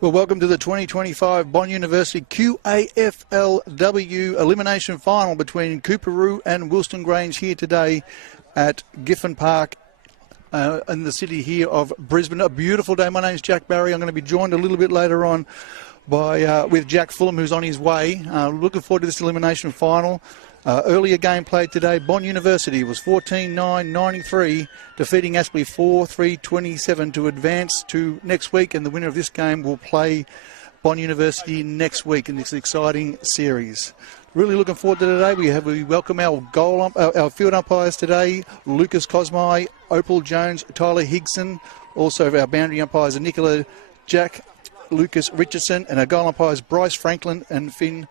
Well, welcome to the 2025 Bond University QAFLW elimination final between Coorparoo and Wilston Grange here today at Giffen Park in the city here of Brisbane. A beautiful day. My name's Jack Barry. I'm going to be joined a little bit later on by with Jack Fulham, who's on his way. Looking forward to this elimination final. Earlier game played today, Bond University was 14-9-93, defeating Aspley 4-3-27 to advance to next week, and the winner of this game will play Bond University next week in this exciting series. Really looking forward to today. We welcome our field umpires today, Lucas Cosmai, Opal Jones, Tyler Higson. Also our boundary umpires are Nicola Jack, Lucas Richardson, and our goal umpires Bryce Franklin and Finn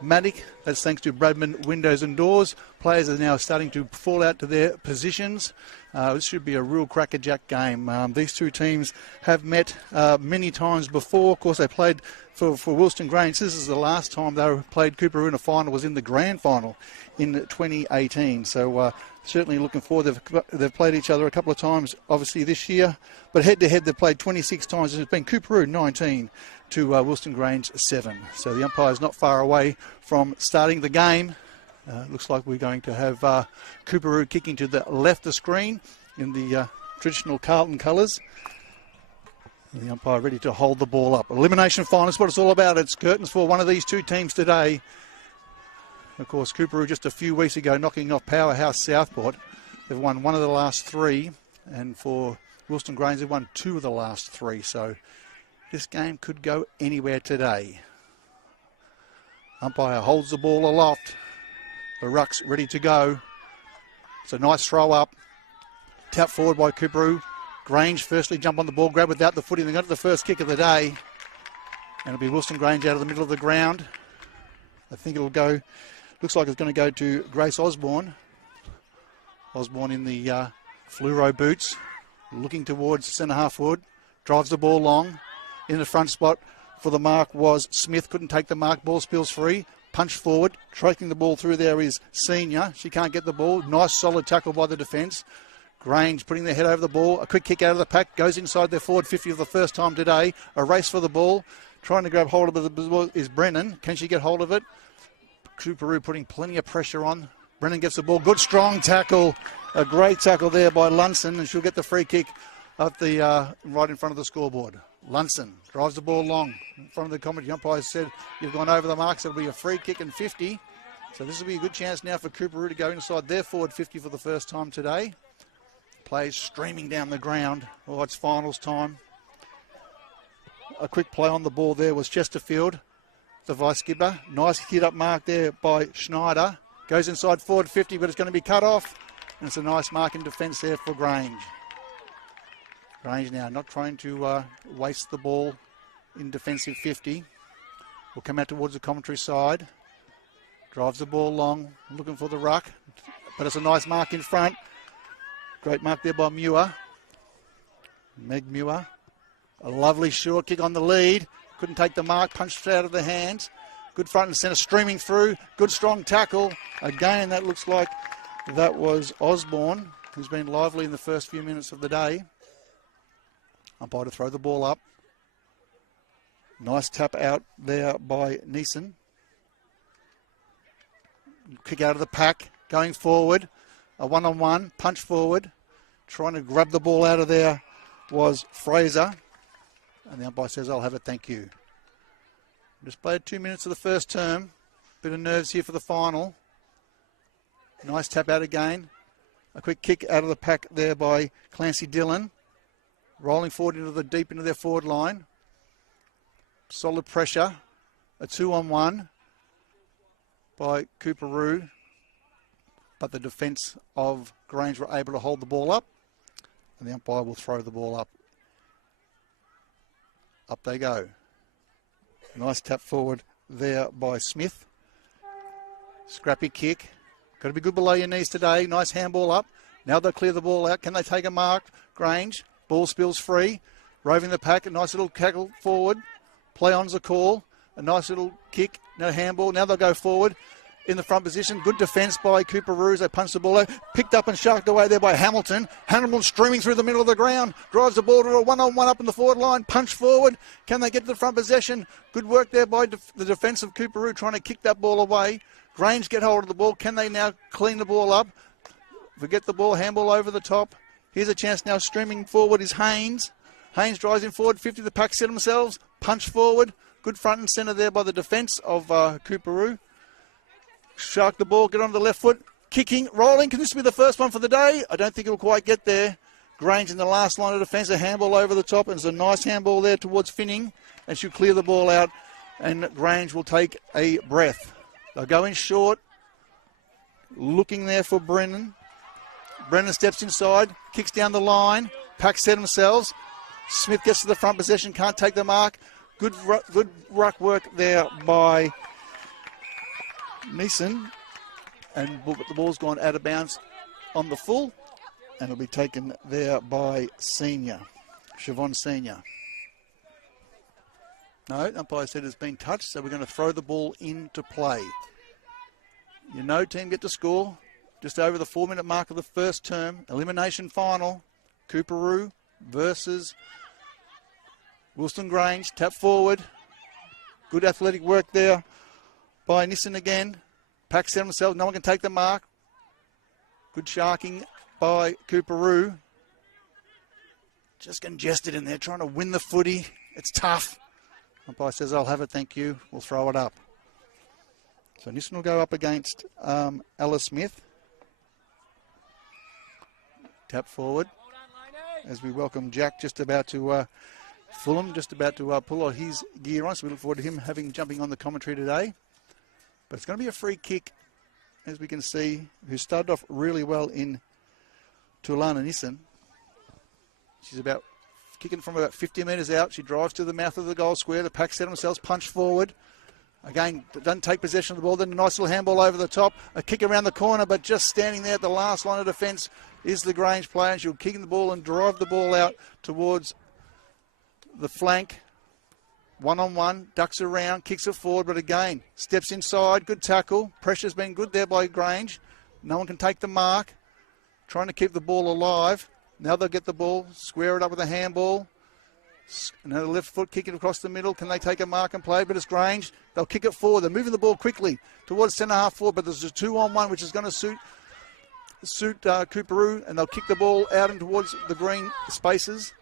Maddock. That's thanks to Bradman Windows and Doors. Players are now starting to fall out to their positions. This should be a real crackerjack game. These two teams have met many times before. Of course, they played for Wilston Grange. This is the last time they played Coorparoo in a final, was in the grand final in 2018. So certainly looking forward. They've played each other a couple of times, obviously, this year. But head-to-head, they've played 26 times. It's been Coorparoo 19 to Wilston Grange 7. So the umpire's not far away from starting the game. Looks like we're going to have Coorparoo kicking to the left of the screen in the traditional Carlton colours. The umpire ready to hold the ball up. Elimination final is what it's all about. It's curtains for one of these two teams today. Of course, Coorparoo just a few weeks ago knocking off Powerhouse Southport. They've won one of the last three, and for Wilston Grange, they've won two of the last three. So this game could go anywhere today. Umpire holds the ball aloft. The ruck's ready to go. It's a nice throw up. Tap forward by Coorparoo. Grange firstly jump on the ball, grab without the footing. They got the first kick of the day. And it'll be Wilston Grange out of the middle of the ground. I think it'll go, looks like it's going to go to Grace Osborne. Osborne in the fluoro boots, looking towards centre half forward. Drives the ball long. In the front spot for the mark was Smith. Couldn't take the mark. Ball spills free. Punch forward. Tracking the ball through there is Senior. She can't get the ball. Nice solid tackle by the defence. Grange putting their head over the ball. A quick kick out of the pack. Goes inside their forward 50 for the first time today. A race for the ball. Trying to grab hold of the ball is Brennan. Can she get hold of it? Coorparoo putting plenty of pressure on. Brennan gets the ball. Good strong tackle. A great tackle there by Lunson, and she'll get the free kick at the right in front of the scoreboard. Lunson drives the ball long. In front of the commentary umpire said, you've gone over the mark, so it'll be a free kick and 50. So this will be a good chance now for Coorparoo to go inside their forward 50 for the first time today. Plays streaming down the ground. Oh, it's finals time. A quick play on the ball there was Chesterfield, the vice skipper. Nice hit up mark there by Schneider. Goes inside forward 50, but it's going to be cut off. And it's a nice mark in defence there for Grange. Grange now not trying to waste the ball in defensive 50. Will come out towards the commentary side. Drives the ball long, looking for the ruck. But it's a nice mark in front. Great mark there by Muir. Meg Muir. A lovely short kick on the lead. Couldn't take the mark, punched out of the hands. Good front and centre, streaming through. Good strong tackle. Again, that looks like that was Osborne, who's been lively in the first few minutes of the day. Umpire to throw the ball up. Nice tap out there by Neeson. Kick out of the pack, going forward. A one-on-one, punch forward. Trying to grab the ball out of there was Fraser. And the umpire says, I'll have it, thank you. Just played 2 minutes of the first term. Bit of nerves here for the final. Nice tap out again. A quick kick out of the pack there by Clancy Dillon. Rolling forward into the deep into their forward line. Solid pressure. A 2-on-1 by Coorparoo. But the defence of Grange were able to hold the ball up. And the umpire will throw the ball up. Up they go. Nice tap forward there by Smith. Scrappy kick. Got to be good below your knees today. Nice handball up. Now they'll clear the ball out. Can they take a mark? Grange. Ball spills free. Roving the pack. A nice little tackle forward. Play on's a call. A nice little kick. No handball. Now they'll go forward. in the front position. Good defence by Coorparoo. They punched the ball out. Picked up and sharked away there by Hamilton. Hamilton streaming through the middle of the ground. Drives the ball to a one-on-one up in the forward line. Punch forward. Can they get to the front possession? Good work there by the defence of Coorparoo trying to kick that ball away. Grange get hold of the ball. Can they now clean the ball up? Forget the ball. Handball over the top. Here's a chance now. Streaming forward is Haynes. Haynes drives in forward. 50 the pack set themselves. Punch forward. Good front and centre there by the defence of Coorparoo. Shark the ball. Get on the left foot. Kicking. Rolling. Can this be the first one for the day? I don't think it'll quite get there. Grange in the last line of defence. A handball over the top. And it's a nice handball there towards Finning. And she'll clear the ball out. And Grange will take a breath. They'll go in short. Looking there for Brennan. Brennan steps inside. Kicks down the line. Pack set themselves. Smith gets to the front possession. Can't take the mark. Good ruck work there by Neeson. And the ball's gone out of bounds on the full. And it'll be taken there by Senior. Siobhan Senior. No, umpire said it's been touched, so we're going to throw the ball into play. You know, team get to score. Just over the 4-minute mark of the first term. Elimination final. Coorparoo versus Wilston Grange. Tap forward. Good athletic work there by Nissen again. Pack set themselves. No one can take the mark. Good sharking by Coorparoo. Just congested in there, trying to win the footy. It's tough. Umpire says, I'll have it, thank you. We'll throw it up. So Nissen will go up against Ella Smith. Tap forward as we welcome Jack, just about to Fulham, just about to pull out his gear on. So we look forward to him jumping on the commentary today. But it's going to be a free kick, as we can see, who started off really well in Tulana Nissen. She's kicking from about 50 metres out. She drives to the mouth of the goal square. The pack set themselves, punch forward. Again, doesn't take possession of the ball. Then a nice little handball over the top. A kick around the corner, but just standing there at the last line of defence is the Grange player. And she'll kick the ball and drive the ball out towards the flank. One-on-one, ducks around, kicks it forward, but again, steps inside. Good tackle. Pressure's been good there by Grange. No one can take the mark. Trying to keep the ball alive. Now they'll get the ball, square it up with a handball. Another left foot kicking across the middle. Can they take a mark and play? But it's Grange. They'll kick it forward. They're moving the ball quickly towards centre half forward, but there's a 2-on-1 which is going to suit Coorparoo, and they'll kick the ball out and towards the green spaces.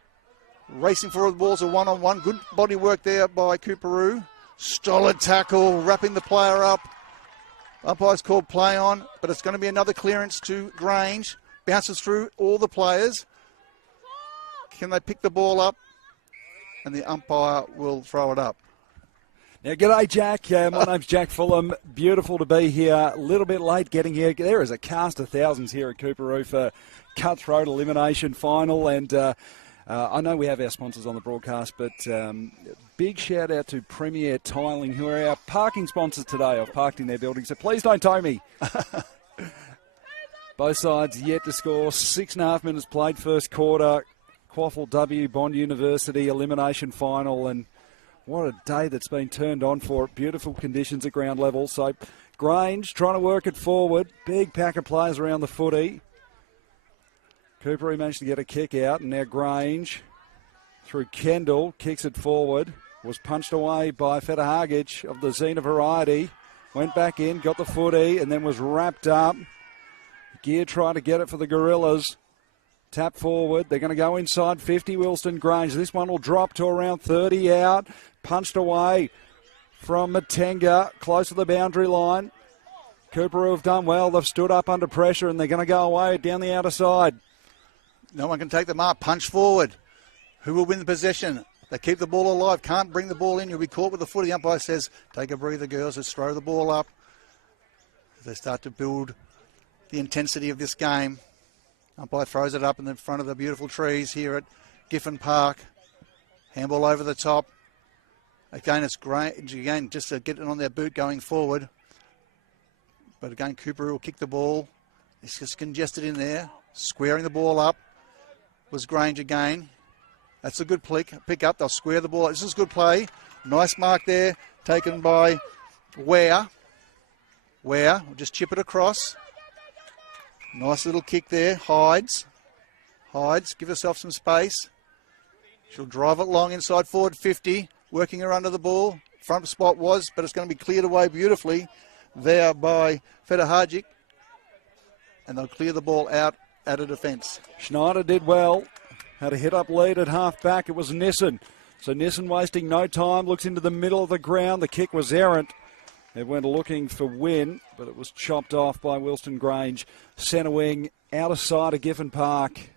Racing forward, the ball's a 1-on-1. Good body work there by Coorparoo. Stolid tackle, wrapping the player up. Umpire's called play on, but it's going to be another clearance to Grange. Bounces through all the players. Can they pick the ball up? And the umpire will throw it up. Now, g'day, Jack. My name's Jack Fulham. Beautiful to be here. A little bit late getting here. There is a cast of thousands here at Coorparoo for cutthroat elimination final. And I know we have our sponsors on the broadcast, but big shout out to Premier Tiling, who are our parking sponsors today. I've parked in their building, so please don't tow me. Both sides yet to score. 6.5 minutes played first quarter. QAFLW Bond University elimination final, and what a day that's been turned on for it. Beautiful conditions at ground level. So Grange trying to work it forward. Big pack of players around the footy. Coorparoo managed to get a kick out, and now Grange through Kendall kicks it forward. Was punched away by Fetahagic of the Zena variety. Went back in, got the footy, and then was wrapped up. Gear trying to get it for the Gorillas. Tap forward. They're going to go inside 50, Wilston Grange. This one will drop to around 30 out. Punched away from Matenga, close to the boundary line. Coorparoo have done well. They've stood up under pressure, and they're going to go away down the outer side. No one can take the mark. Punch forward. Who will win the possession? They keep the ball alive. Can't bring the ball in. You'll be caught with the footy. The umpire says, take a breather, girls. Let's throw the ball up. As they start to build the intensity of this game. Umpire throws it up in the front of the beautiful trees here at Giffen Park. Handball over the top. Again, it's Grange again just to get it on their boot going forward. But again, Coorparoo will kick the ball. It's just congested in there. Squaring the ball up was Grange again. That's a good pick up. They'll square the ball. This is good play. Nice mark there taken by Ware. Ware will just chip it across. Nice little kick there. Hides. Give herself some space. She'll drive it long inside forward 50. Working her under the ball. Front spot was, but it's going to be cleared away beautifully there by Fetahajic. And they'll clear the ball out at a defence. Schneider did well. Had a hit-up lead at half-back. It was Nissen. So Nissen wasting no time. Looks into the middle of the ground. The kick was errant. It went looking for win, but it was chopped off by Wilston Grange. Centre wing out of sight of Giffen Park.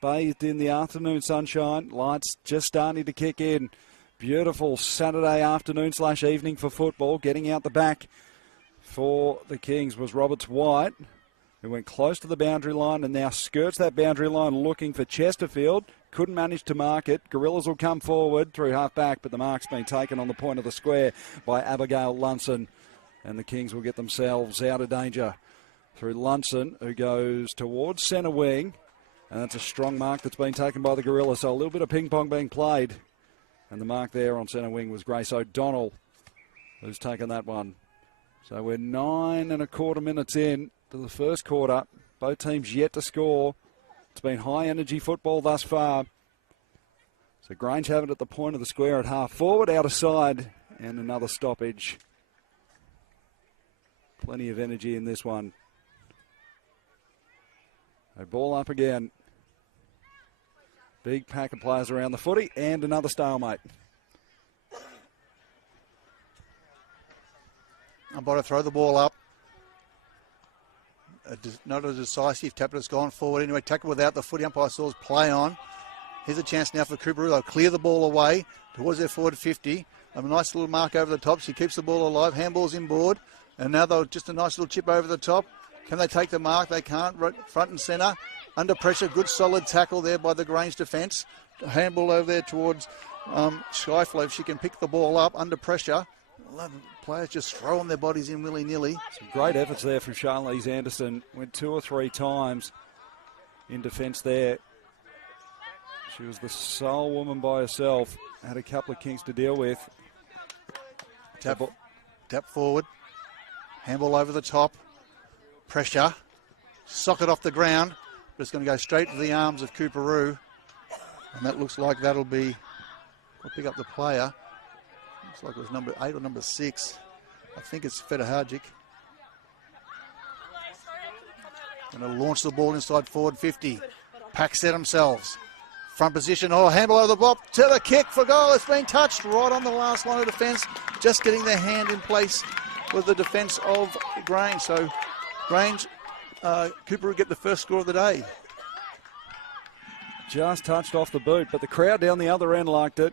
Bathed in the afternoon sunshine. Lights just starting to kick in. Beautiful Saturday afternoon/evening for football. Getting out the back for the Kings was Roberts White, who went close to the boundary line and now skirts that boundary line looking for Chesterfield. Couldn't manage to mark it. Gorillas will come forward through half-back, but the mark's been taken on the point of the square by Abigail Lunson. And the Kings will get themselves out of danger through Lunson, who goes towards centre wing. And that's a strong mark that's been taken by the Gorillas. So a little bit of ping-pong being played. And the mark there on centre wing was Grace O'Donnell, who's taken that one. So we're 9 1/4 minutes in to the first quarter. Both teams yet to score. It's been high-energy football thus far. So Grange have it at the point of the square at half forward, out of side, and another stoppage. Plenty of energy in this one. A ball up again. Big pack of players around the footy, and another stalemate. Umpire to throw the ball up. Not a decisive tap, but it's gone forward. Anyway, tackle without the footy. Umpire saws play on. Here's a chance now for Coorparoo. They'll clear the ball away towards their forward 50. A nice little mark over the top. She keeps the ball alive. Handball's inboard. And now they'll just a nice little chip over the top. Can they take the mark? They can't. Front and centre. Under pressure. Good solid tackle there by the Grange defence. Handball over there towards Scheifele. If she can pick the ball up under pressure. 11 players just throwing their bodies in willy-nilly. Some great efforts there from Charlize Anderson. Went 2 or 3 times in defence there. She was the sole woman by herself. Had a couple of Kings to deal with. Tap forward. Handball over the top. Pressure. Socket off the ground. But it's going to go straight to the arms of Coorparoo. And that looks like that'll be... We'll pick up the player. Looks like it was number 8 or number 6. I think it's Fetahajic. Going to launch the ball inside forward 50. Pack set themselves. Front position. Oh, handball over the bop. To the kick for goal. It's been touched right on the last line of defence. Just getting their hand in place with the defence of Grange. So Grange, Coorparoo get the first score of the day. Just touched off the boot, but the crowd down the other end liked it.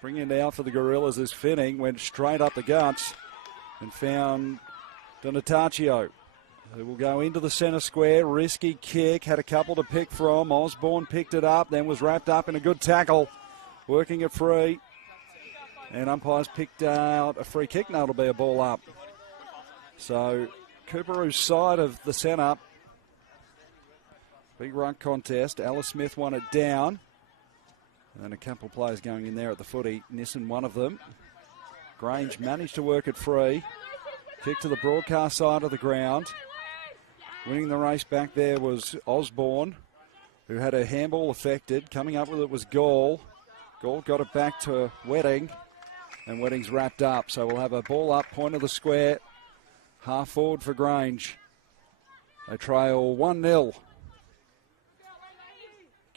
Bringing it out for the Gorillas is Finning. Went straight up the guts and found Donataccio, who will go into the centre square. Risky kick. Had a couple to pick from. Osborne picked it up, then was wrapped up in a good tackle. Working it free. And umpires picked out a free kick. Now it'll be a ball up. So Coorparoo's side of the centre. Big ruck contest. Alice Smith won it down. And a couple of players going in there at the footy. Nissen, one of them. Grange managed to work it free. Kick to the broadcast side of the ground. Winning the race back there was Osborne, who had a handball affected. Coming up with it was Gall. Gall got it back to Wedding. And Wedding's wrapped up. So we'll have a ball up, point of the square. Half forward for Grange. They trail 1-0.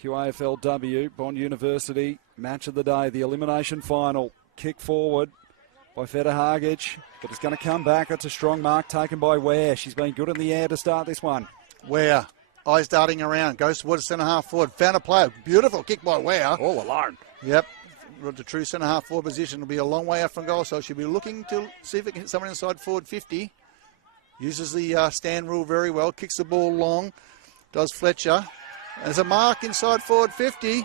QAFLW, Bond University, match of the day, the elimination final. Kick forward by Fetahajic, but it's going to come back. It's a strong mark taken by Ware. She's been good in the air to start this one. Ware, eyes darting around, goes towards centre half forward. Found a player. Beautiful kick by Ware. All alone. Yep. The true centre half forward position will be a long way out from goal, so she'll be looking to see if it can hit someone inside forward 50. Uses the stand rule very well. Kicks the ball long. Does Fletcher. There's a mark inside forward 50.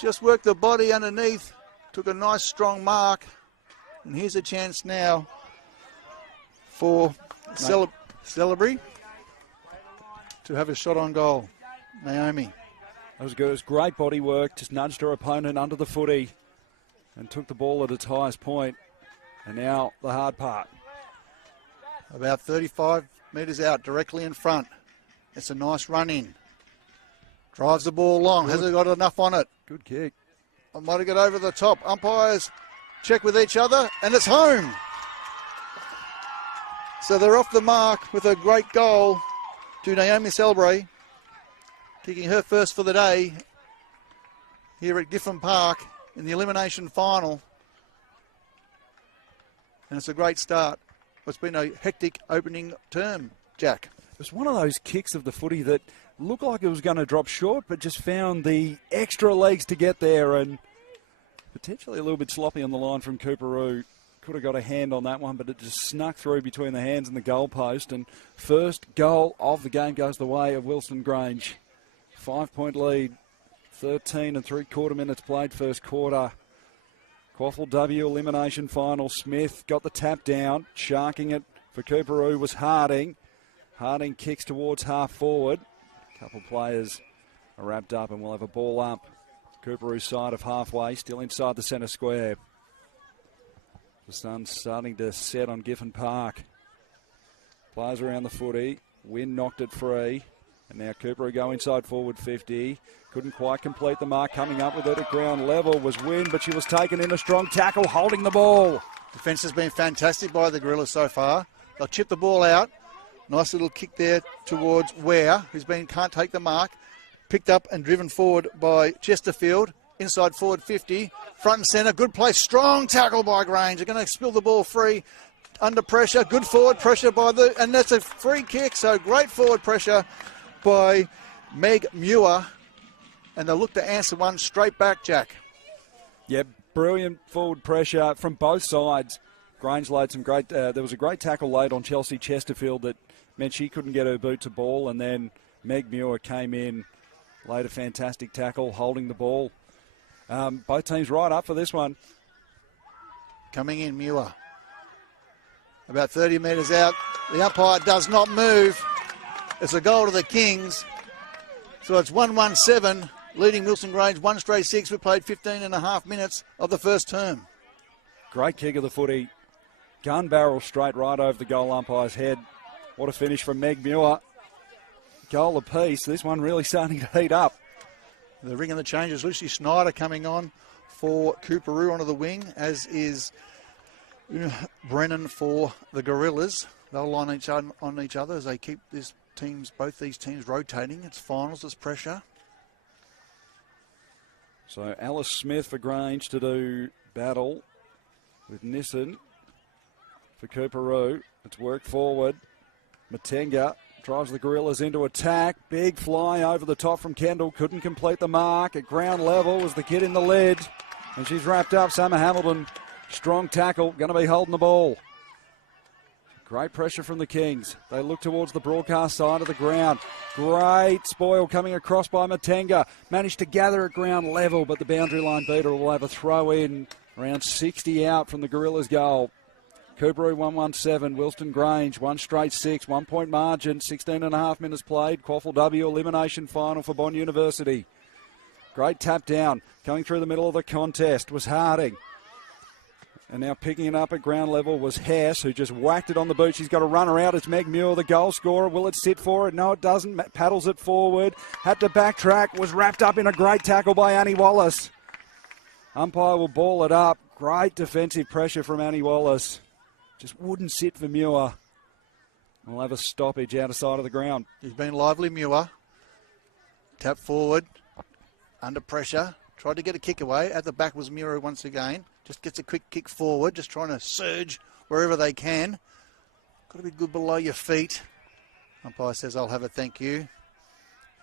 Just worked the body underneath. Took a nice strong mark. And here's a chance now for Celebrity to have a shot on goal. Naomi. That was good. It was great body work. Just nudged her opponent under the footy and took the ball at its highest point. And now the hard part. About 35 metres out, directly in front. It's a nice run in. Drives the ball long. Hasn't got enough on it. Good kick. I might have got over the top. Umpires check with each other, and it's home. So they're off the mark with a great goal to Naomi Selbury, kicking her first for the day here at Giffen Park in the elimination final. And it's a great start. It's been a hectic opening term, Jack. It was one of those kicks of the footy that looked like it was going to drop short, but just found the extra legs to get there, and potentially a little bit sloppy on the line from Coorparoo. Could have got a hand on that one, but it just snuck through between the hands and the goalpost. And first goal of the game goes the way of Wilston Grange. 5-point lead, 13 and 3/4 minutes played first quarter. QAFLW elimination final. Smith got the tap down. Sharking it for Coorparoo was Harding. Harding kicks towards half forward. A couple players are wrapped up, and we'll have a ball up. Coorparoo's side of halfway, still inside the centre square. The sun's starting to set on Giffen Park. Players around the footy. Wynn knocked it free. And now Coorparoo go inside forward 50. Couldn't quite complete the mark. Coming up with it at ground level was Wynn, but she was taken in a strong tackle, holding the ball. Defence has been fantastic by the Gorillas so far. They'll chip the ball out. Nice little kick there towards Ware, can't take the mark. Picked up and driven forward by Chesterfield. Inside forward 50. Front and centre. Good play. Strong tackle by Grange. They're going to spill the ball free. Under pressure. Good forward pressure and that's a free kick. So great forward pressure by Meg Muir. And they'll look to answer one straight back, Jack. Yeah, brilliant forward pressure from both sides. Grange laid some great, there was a great tackle laid on Chelsea Chesterfield that meant she couldn't get her boot to ball, and then Meg Muir came in, laid a fantastic tackle, holding the ball. Both teams right up for this one. Coming in, Muir. About 30 metres out. The umpire does not move. It's a goal to the Kings. So it's 1-1-7, leading Wilston Grange 1 straight 6. We played 15 and a half minutes of the first term. Great kick of the footy. Gun barrel straight right over the goal umpire's head. What a finish from Meg Muir. Goal apiece. This one really starting to heat up. The ring and the changes. Lucy Snyder coming on for Coorparoo onto the wing, as is Brennan for the Gorillas. They'll line on each other as they keep both these teams rotating. It's finals, it's pressure. So Alice Smith for Grange to do battle with Nissen for Coorparoo. It's worked forward. Matenga drives the Gorillas into attack. Big fly over the top from Kendall. Couldn't complete the mark. At ground level was the kid in the lead. And she's wrapped up. Summer Hamilton, strong tackle, going to be holding the ball. Great pressure from the Kings. They look towards the broadcast side of the ground. Great spoil coming across by Matenga. Managed to gather at ground level, but the boundary line beater will have a throw in. Around 60 out from the Gorillas' goal. Coorparoo 1-1-7, Wilston Grange 1 straight 6, 1 point margin, 16 and a half minutes played. QAFLW elimination final for Bond University. Great tap down. Coming through the middle of the contest was Harding. And now picking it up at ground level was Hess, who just whacked it on the boot. She's got a runner out. It's Meg Muir, the goal scorer. Will it sit for it? No, it doesn't. Paddles it forward. Had to backtrack. Was wrapped up in a great tackle by Annie Wallace. Umpire will ball it up. Great defensive pressure from Annie Wallace. Just wouldn't sit for Muir. We'll have a stoppage out of side of the ground. He's been lively, Muir. Tap forward. Under pressure. Tried to get a kick away. At the back was Muir once again. Just gets a quick kick forward. Just trying to surge wherever they can. Got to be good below your feet. Umpire says, I'll have a thank you.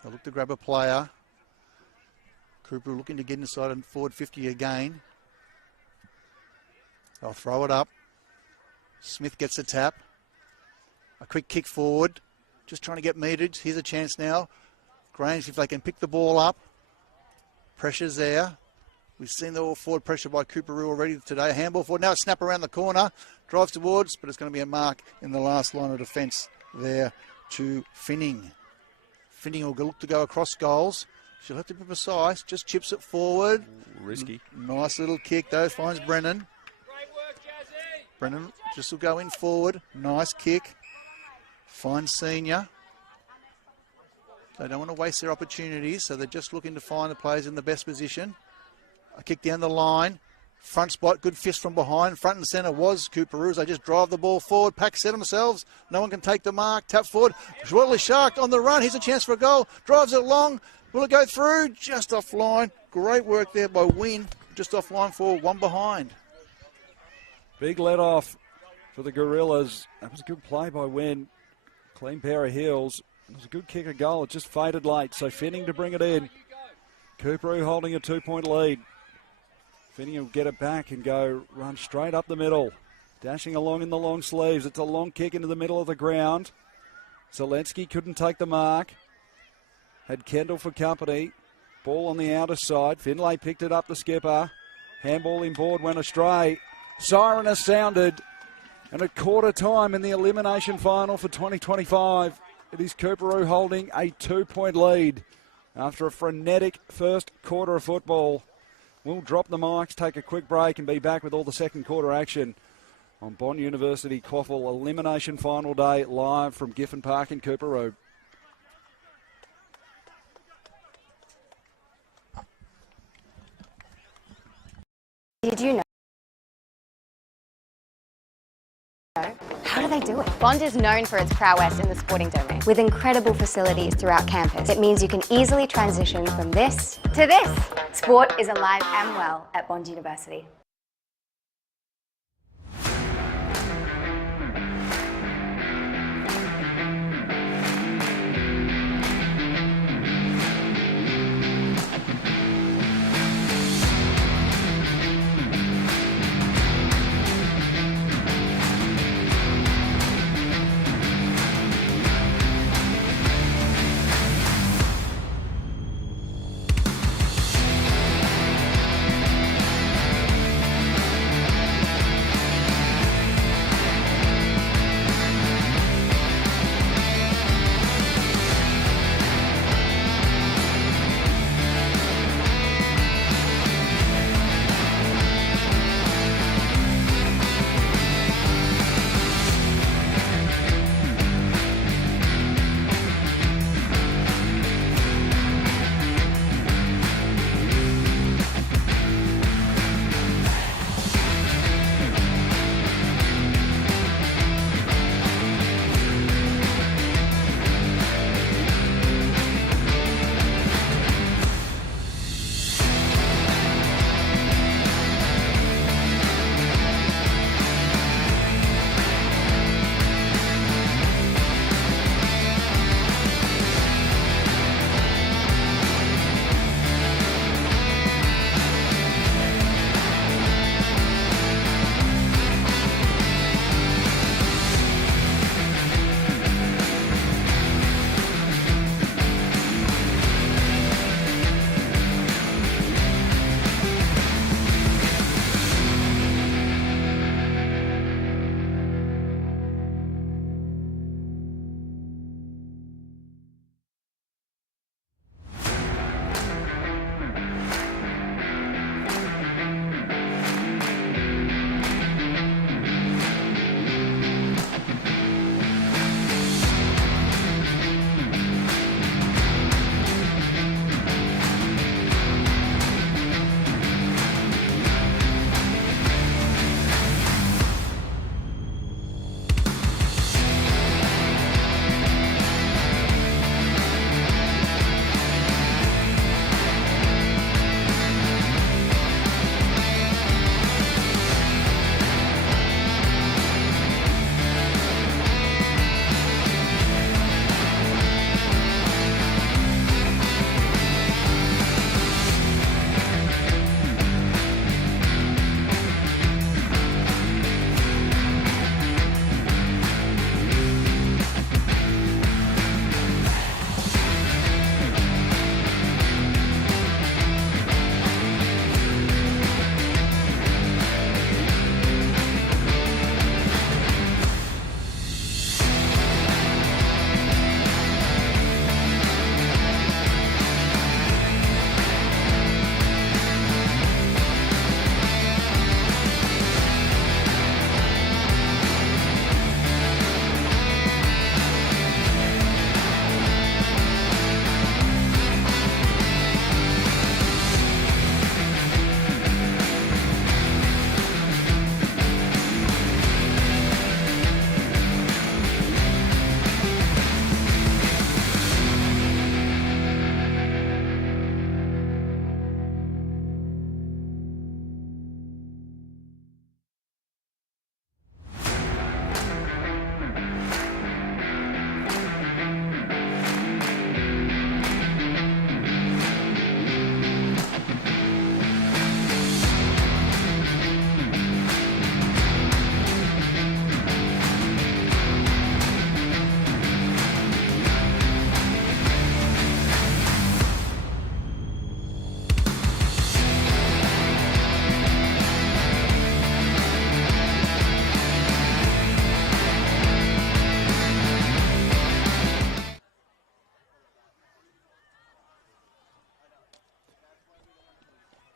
They'll look to grab a player. Cooper looking to get inside and forward 50 again. They'll throw it up. Smith gets a tap. A quick kick forward. Just trying to get metered. Here's a chance now. Grange, if they can pick the ball up. Pressure's there. We've seen the forward pressure by Coorparoo already today. Handball forward. Now a snap around the corner. Drives towards, but it's going to be a mark in the last line of defence there to Finning. Finning will look to go across goals. She'll have to be precise. Just chips it forward. Risky. Nice little kick though. Finds Brennan. Brennan just will go in forward. Nice kick. Fine senior. They don't want to waste their opportunities, so they're just looking to find the players in the best position. A kick down the line. Front spot, good fist from behind. Front and centre was Coorparoo. They just drive the ball forward. Pack set themselves. No one can take the mark. Tap forward. Shortly Shark on the run. Here's a chance for a goal. Drives it long. Will it go through? Just offline. Great work there by Wynn. Just offline for one behind. Big let off for the Gorillas. That was a good play by Wynn. Clean pair of heels. It was a good kick of goal. It just faded late. So Finning to bring it in. Coorparoo holding a 2-point lead. Finning will get it back and go run straight up the middle. Dashing along in the long sleeves. It's a long kick into the middle of the ground. Zelensky couldn't take the mark. Had Kendall for company. Ball on the outer side. Finlay picked it up, the skipper. Handball inboard, went astray. Siren has sounded. And at quarter time in the elimination final for 2025, it is Coorparoo holding a 2-point lead after a frenetic first quarter of football. We'll drop the mics, take a quick break, and be back with all the second quarter action on Bond University QAFL elimination final day live from Giffen Park in Coorparoo. Did you know? How do they do it? Bond is known for its prowess in the sporting domain. With incredible facilities throughout campus, it means you can easily transition from this to this. Sport is alive and well at Bond University.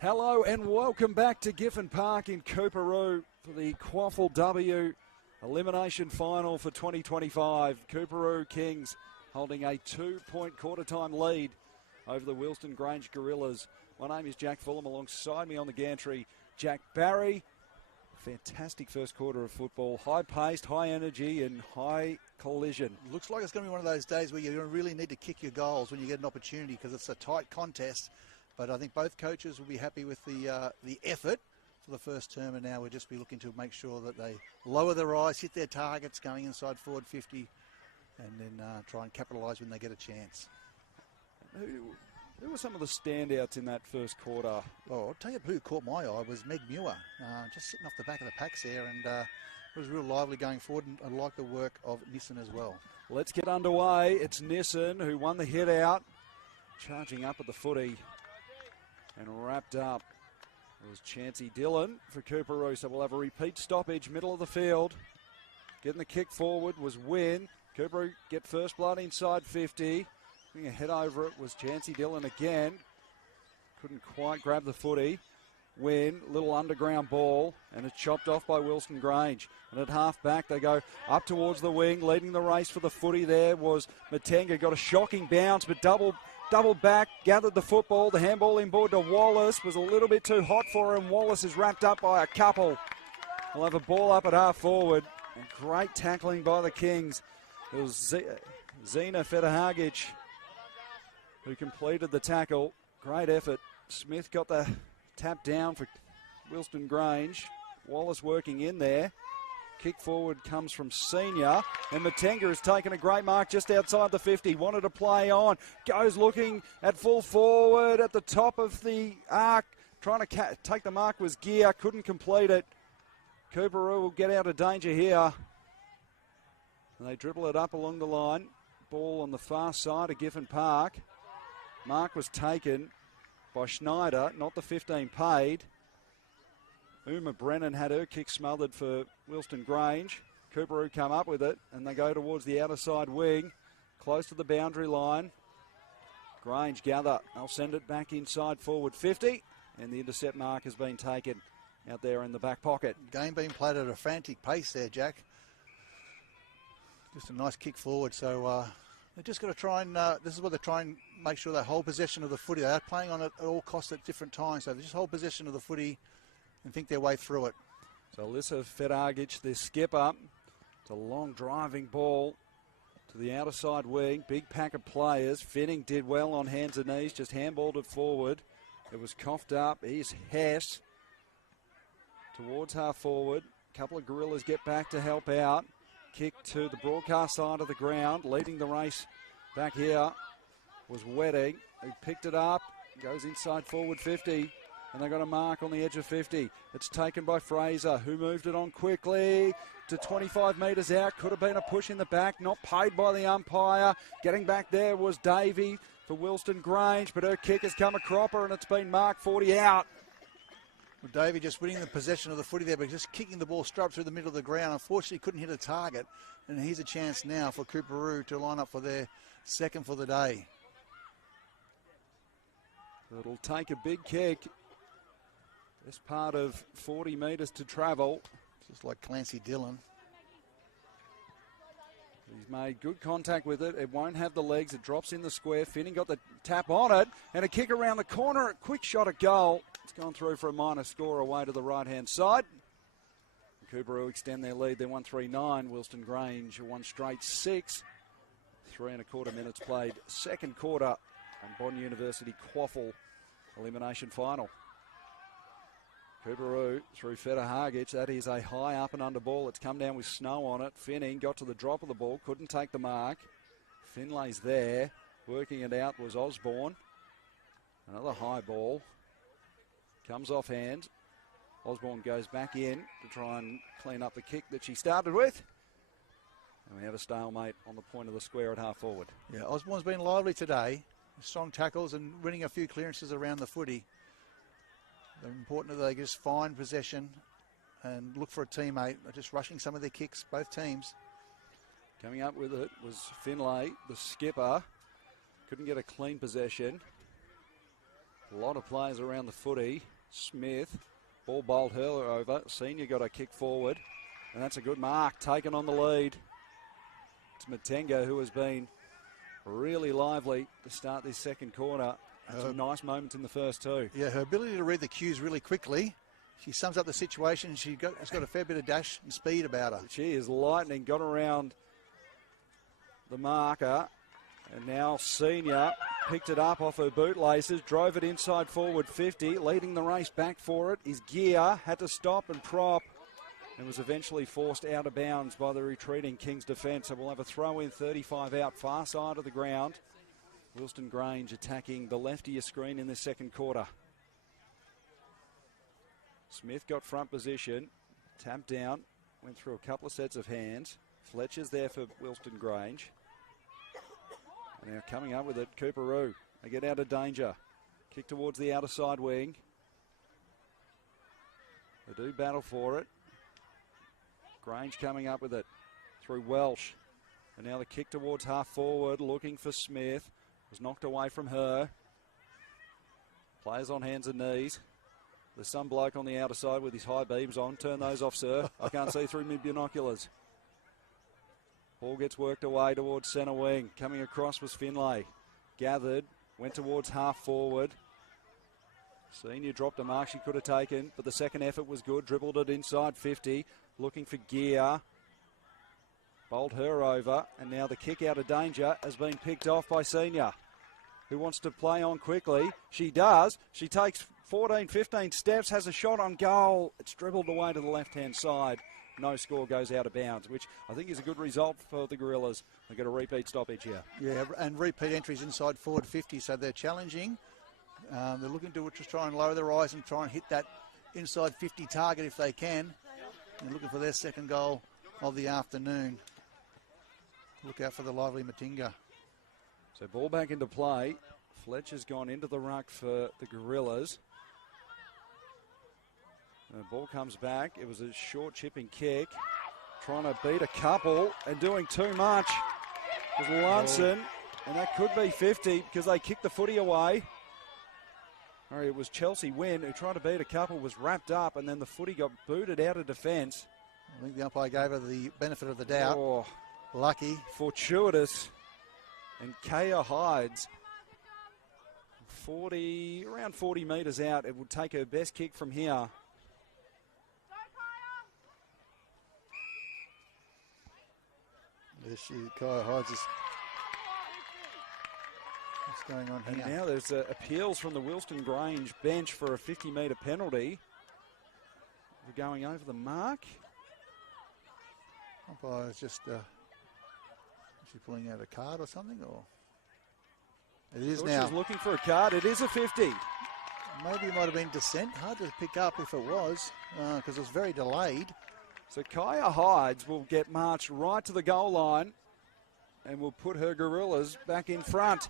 Hello and welcome back to Giffen Park in Coorparoo for the QAFLW Elimination Final for 2025. Coorparoo Kings holding a 2-point quarter-time lead over the Wilston Grange Gorillas. My name is Jack Fulham. Alongside me on the gantry, Jack Barry. Fantastic first quarter of football. High-paced, high energy and high collision. Looks like it's going to be one of those days where you really need to kick your goals when you get an opportunity because it's a tight contest. But I think both coaches will be happy with the effort for the first term, and now we'll just be looking to make sure that they lower their eyes, hit their targets going inside forward 50, and then try and capitalise when they get a chance. Who were some of the standouts in that first quarter? Oh, I'll tell you who caught my eye was Meg Muir, just sitting off the back of the packs there, and it was real lively going forward, and I like the work of Nissen as well. Let's get underway. It's Nissen who won the hit out, charging up at the footy. And wrapped up was Chancey Dillon for Coorparoo. So we'll have a repeat stoppage, middle of the field. Getting the kick forward was Wynn. Coorparoo get first blood inside 50. Putting a head over it was Chancey Dillon again. Couldn't quite grab the footy. Wynn, little underground ball, and it's chopped off by Wilston Grange. And at half back, they go up towards the wing. Leading the race for the footy there was Matenga. Got a shocking bounce, but double back, gathered the football. The handball inboard to Wallace was a little bit too hot for him. Wallace is wrapped up by a couple. We'll have a ball up at half forward. And great tackling by the Kings. It was Zena Federhagic who completed the tackle. Great effort. Smith got the tap down for Wilston Grange. Wallace working in there. Kick forward comes from Senior, and Matenga has taken a great mark just outside the 50. Wanted to play on, goes looking at full forward at the top of the arc. Trying to take the mark was Gear, couldn't complete it. Coorparoo will get out of danger here. And they dribble it up along the line. Ball on the far side of Giffen Park. Mark was taken by Schneider, not the 15 paid. Uma Brennan had her kick smothered for Wilston Grange. Coorparoo come up with it, and they go towards the outer side wing, close to the boundary line. Grange gather. They'll send it back inside forward 50, and the intercept mark has been taken out there in the back pocket. Game being played at a frantic pace there, Jack. Just a nice kick forward. So they're just going to try and, this is what they're trying to make sure they hold possession of the footy. They are playing on it at all costs at different times. So they just hold possession of the footy and think their way through it. So Alyssa Federhagic, the skipper. It's a long driving ball to the outer side wing. Big pack of players. Finning did well on hands and knees, just handballed it forward. It was coughed up. Here's Hess towards half forward. A couple of Gorillas get back to help out. Kick to the broadcast side of the ground. Leading the race back here was Wedding, who picked it up. Goes inside forward 50. And they got a mark on the edge of 50. It's taken by Fraser, who moved it on quickly to 25 metres out. Could have been a push in the back, not paid by the umpire. Getting back there was Davey for Wilston Grange, but her kick has come a cropper and it's been marked 40 out. Well, Davey just winning the possession of the footy there, but just kicking the ball straight through the middle of the ground. Unfortunately, couldn't hit a target. And here's a chance now for Coorparoo to line up for their second for the day. It'll take a big kick. This part of 40 metres to travel. Just like Clancy Dillon. He's made good contact with it. It won't have the legs. It drops in the square. Finning got the tap on it. And a kick around the corner. A quick shot at goal. It's gone through for a minor score away to the right-hand side. Coorparoo extend their lead. They're 1-3-9. Wilston Grange one straight 6. 3.25 minutes played. Second quarter on Bond University QAFL Elimination Final. Coorparoo through Federhagic. That is a high up and under ball. It's come down with snow on it. Finning got to the drop of the ball. Couldn't take the mark. Finlay's there. Working it out was Osborne. Another high ball. Comes off hand. Osborne goes back in to try and clean up the kick that she started with. And we have a stalemate on the point of the square at half forward. Yeah, Osborne's been lively today. Strong tackles and winning a few clearances around the footy. They're important that they just find possession and look for a teammate. They're just rushing some of their kicks, both teams. Coming up with it was Finlay, the skipper. Couldn't get a clean possession. A lot of players around the footy. Smith. Ball bowled her over. Senior got a kick forward. And that's a good mark, taken on the lead. It's Matenga, who has been really lively to start this second quarter. Some nice moments in the first two. Yeah, her ability to read the cues really quickly. She sums up the situation. She's got a fair bit of dash and speed about her. She is lightning, got around the marker. And now Senior picked it up off her bootlaces, drove it inside forward 50. Leading the race back for it is Gear. Had to stop and prop and was eventually forced out of bounds by the retreating Kings defence. So we'll have a throw in 35 out, far side of the ground. Wilston Grange attacking the left of your screen in the second quarter. Smith got front position, tapped down, went through a couple of sets of hands. Fletcher's there for Wilston Grange. And now coming up with it, Coorparoo. They get out of danger. Kick towards the outer side wing. They do battle for it. Grange coming up with it through Welsh. And now the kick towards half forward, looking for Smith. Was knocked away from her. Players on hands and knees. There's some bloke on the outer side with his high beams on. Turn those off, sir. I can't see through my binoculars. Ball gets worked away towards centre wing. Coming across was Finlay. Gathered, went towards half forward. Senior dropped a mark she could have taken, but the second effort was good. Dribbled it inside 50. Looking for Gear. Bowled her over, and now the kick out of danger has been picked off by Senior, who wants to play on quickly. She does. She takes 14, 15 steps, has a shot on goal. It's dribbled away to the left-hand side. No score, goes out of bounds, which I think is a good result for the Gorillas. They get a repeat stoppage here. Yeah, and repeat entries inside forward 50, so they're challenging. They're looking to just try and lower their eyes and try and hit that inside 50 target if they can. And looking for their second goal of the afternoon. Look out for the lively Matinga. So ball back into play. Fletcher's gone into the ruck for the Gorillas. And the ball comes back. It was a short chipping kick. Trying to beat a couple and doing too much. It was Lunson, and that could be 50 because they kicked the footy away. Or it was Chelsea Wynn who tried to beat a couple, was wrapped up, and then the footy got booted out of defence. I think the umpire gave her the benefit of the doubt. Oh, lucky. Fortuitous. And Kaya Hides, around 40 metres out. It would take her best kick from here. Kaya Hides is... What's going on here? And now there's appeals from the Wilston Grange bench for a 50-metre penalty. We're going over the mark. Umpire is just... is she pulling out a card or something? Or it is now. She's looking for a card. It is a 50. Maybe it might have been dissent. Hard to pick up if it was, because it was very delayed. So Kaya Hides will get marched right to the goal line and will put her Gorillas back in front.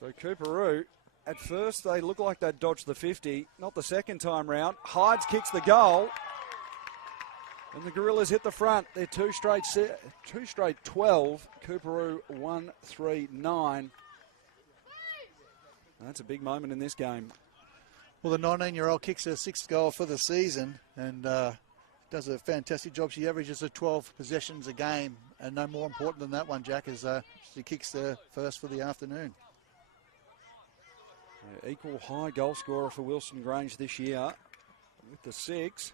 So Coorparoo, at first they look like they'd dodged the 50, not the second time round. Hides kicks the goal, and the Gorillas hit the front. They're two straight 12. Coorparoo 1-3-9. That's a big moment in this game. Well, the 19-year-old kicks her sixth goal for the season and does a fantastic job. She averages 12 possessions a game, and no more important than that one, Jack, as she kicks the first for the afternoon. Equal high goal scorer for Wilston Grange this year with the 6.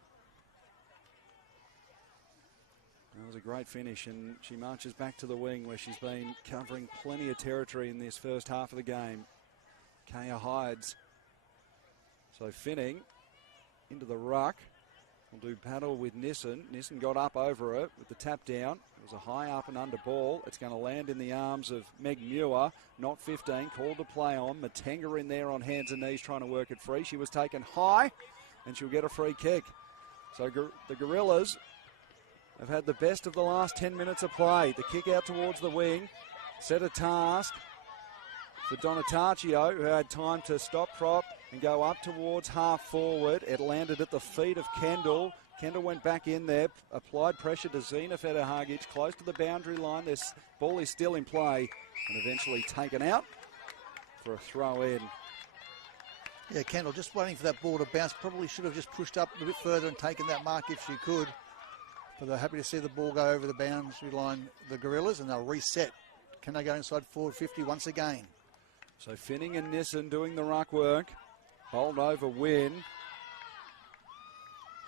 That was a great finish, and she marches back to the wing where she's been covering plenty of territory in this first half of the game. Kaya Hides. So Finning into the ruck. We'll do battle with Nissen. Nissen got up over it with the tap down. It was a high up and under ball. It's going to land in the arms of Meg Muir. Not 15, called to play on. Matenga in there on hands and knees trying to work it free. She was taken high, and she'll get a free kick. So the Gorillas have had the best of the last 10 minutes of play. The kick out towards the wing. Set a task for Donataccio, who had time to stop prop and go up towards half forward. It landed at the feet of Kendall. Kendall went back in there, applied pressure to Zena Federhagic, close to the boundary line. This ball is still in play and eventually taken out. for a throw in. Yeah, Kendall just waiting for that ball to bounce. Probably should have just pushed up a bit further and taken that mark if she could. But they're happy to see the ball go over the boundary line, the Gorillas, and they'll reset. Can they go inside forward 50 once again? So Finning and Nissen doing the ruck work. Bowled over Wynn.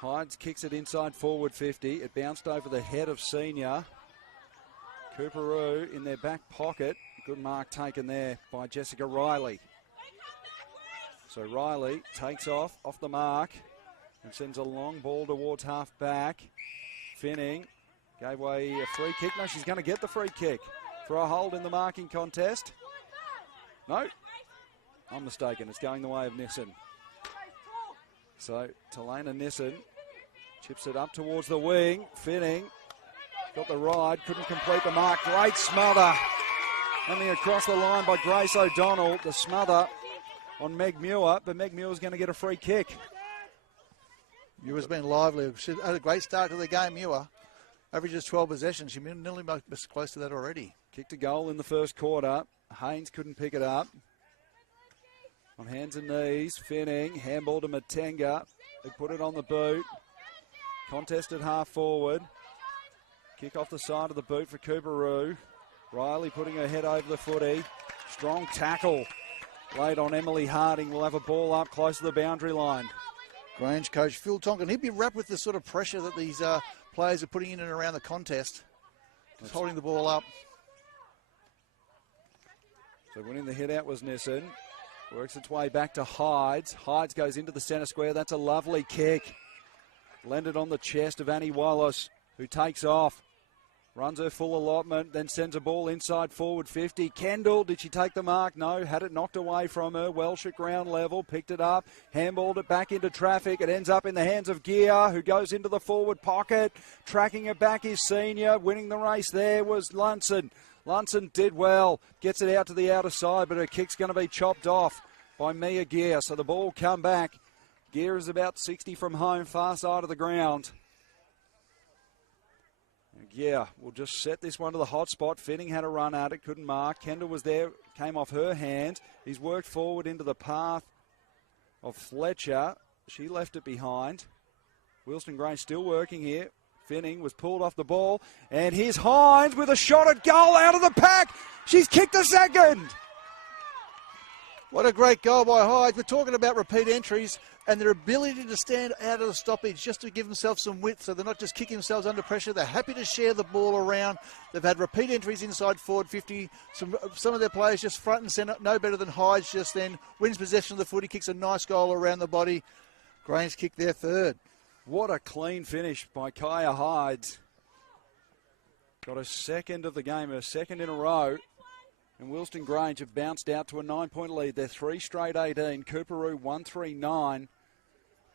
Hydes kicks it inside forward 50. It bounced over the head of Senior. Coorparoo in their back pocket. Good mark taken there by Jessica Riley. So Riley takes off the mark and sends a long ball towards half back. Finning gave away a free kick. No, she's going to get the free kick for a hold in the marking contest. No, I'm mistaken. It's going the way of Nissen. So Talena Nissen chips it up towards the wing. Finning got the ride, couldn't complete the mark. Great smother. Only across the line by Grace O'Donnell. The smother on Meg Muir, but Meg Muir's going to get a free kick. Muir's been lively. She had a great start to the game, Muir. Averages 12 possessions. She nearly was close to that already. Kicked a goal in the first quarter. Haynes couldn't pick it up. On hands and knees, Finning, handball to Matenga. They put it on the boot. Contested half forward. Kick off the side of the boot for Coorparoo. Riley putting her head over the footy. Strong tackle laid on Emily Harding. Will have a ball up close to the boundary line. Grange coach Phil Tonkin, he'd be wrapped with the sort of pressure that these players are putting in and around the contest. Just holding the ball up. So winning the hit out was Nissen. Works its way back to Hydes. Hydes goes into the centre square. That's a lovely kick. Landed on the chest of Annie Wallace, who takes off. Runs her full allotment, then sends a ball inside forward 50. Kendall, did she take the mark? No, had it knocked away from her. Welsh at ground level, picked it up, handballed it back into traffic. It ends up in the hands of Gear, who goes into the forward pocket. Tracking it back is Senior. Winning the race there was Lunson. Lunson did well, gets it out to the outer side, but her kick's going to be chopped off by Mia Gear. So the ball will come back. Gear is about 60 from home, far side of the ground. Yeah, we'll just set this one to the hot spot. Finning had a run at it, couldn't mark. Kendall was there, came off her hand. He's worked forward into the path of Fletcher. She left it behind. Wilston Grange still working here. Finning was pulled off the ball. And here's Hines with a shot at goal out of the pack. She's kicked a second. What a great goal by Hyde. We're talking about repeat entries and their ability to stand out of the stoppage just to give themselves some width so they're not just kicking themselves under pressure. They're happy to share the ball around. They've had repeat entries inside forward 50. Some of their players just front and centre, no better than Hyde just then. Wins possession of the footy, kicks a nice goal around the body. Grange kicked their third. What a clean finish by Kaya Hydes. Got a second of the game, her second in a row. And Wilston Grange have bounced out to a 9-point lead. They're 3 straight 18. Coorparoo 139.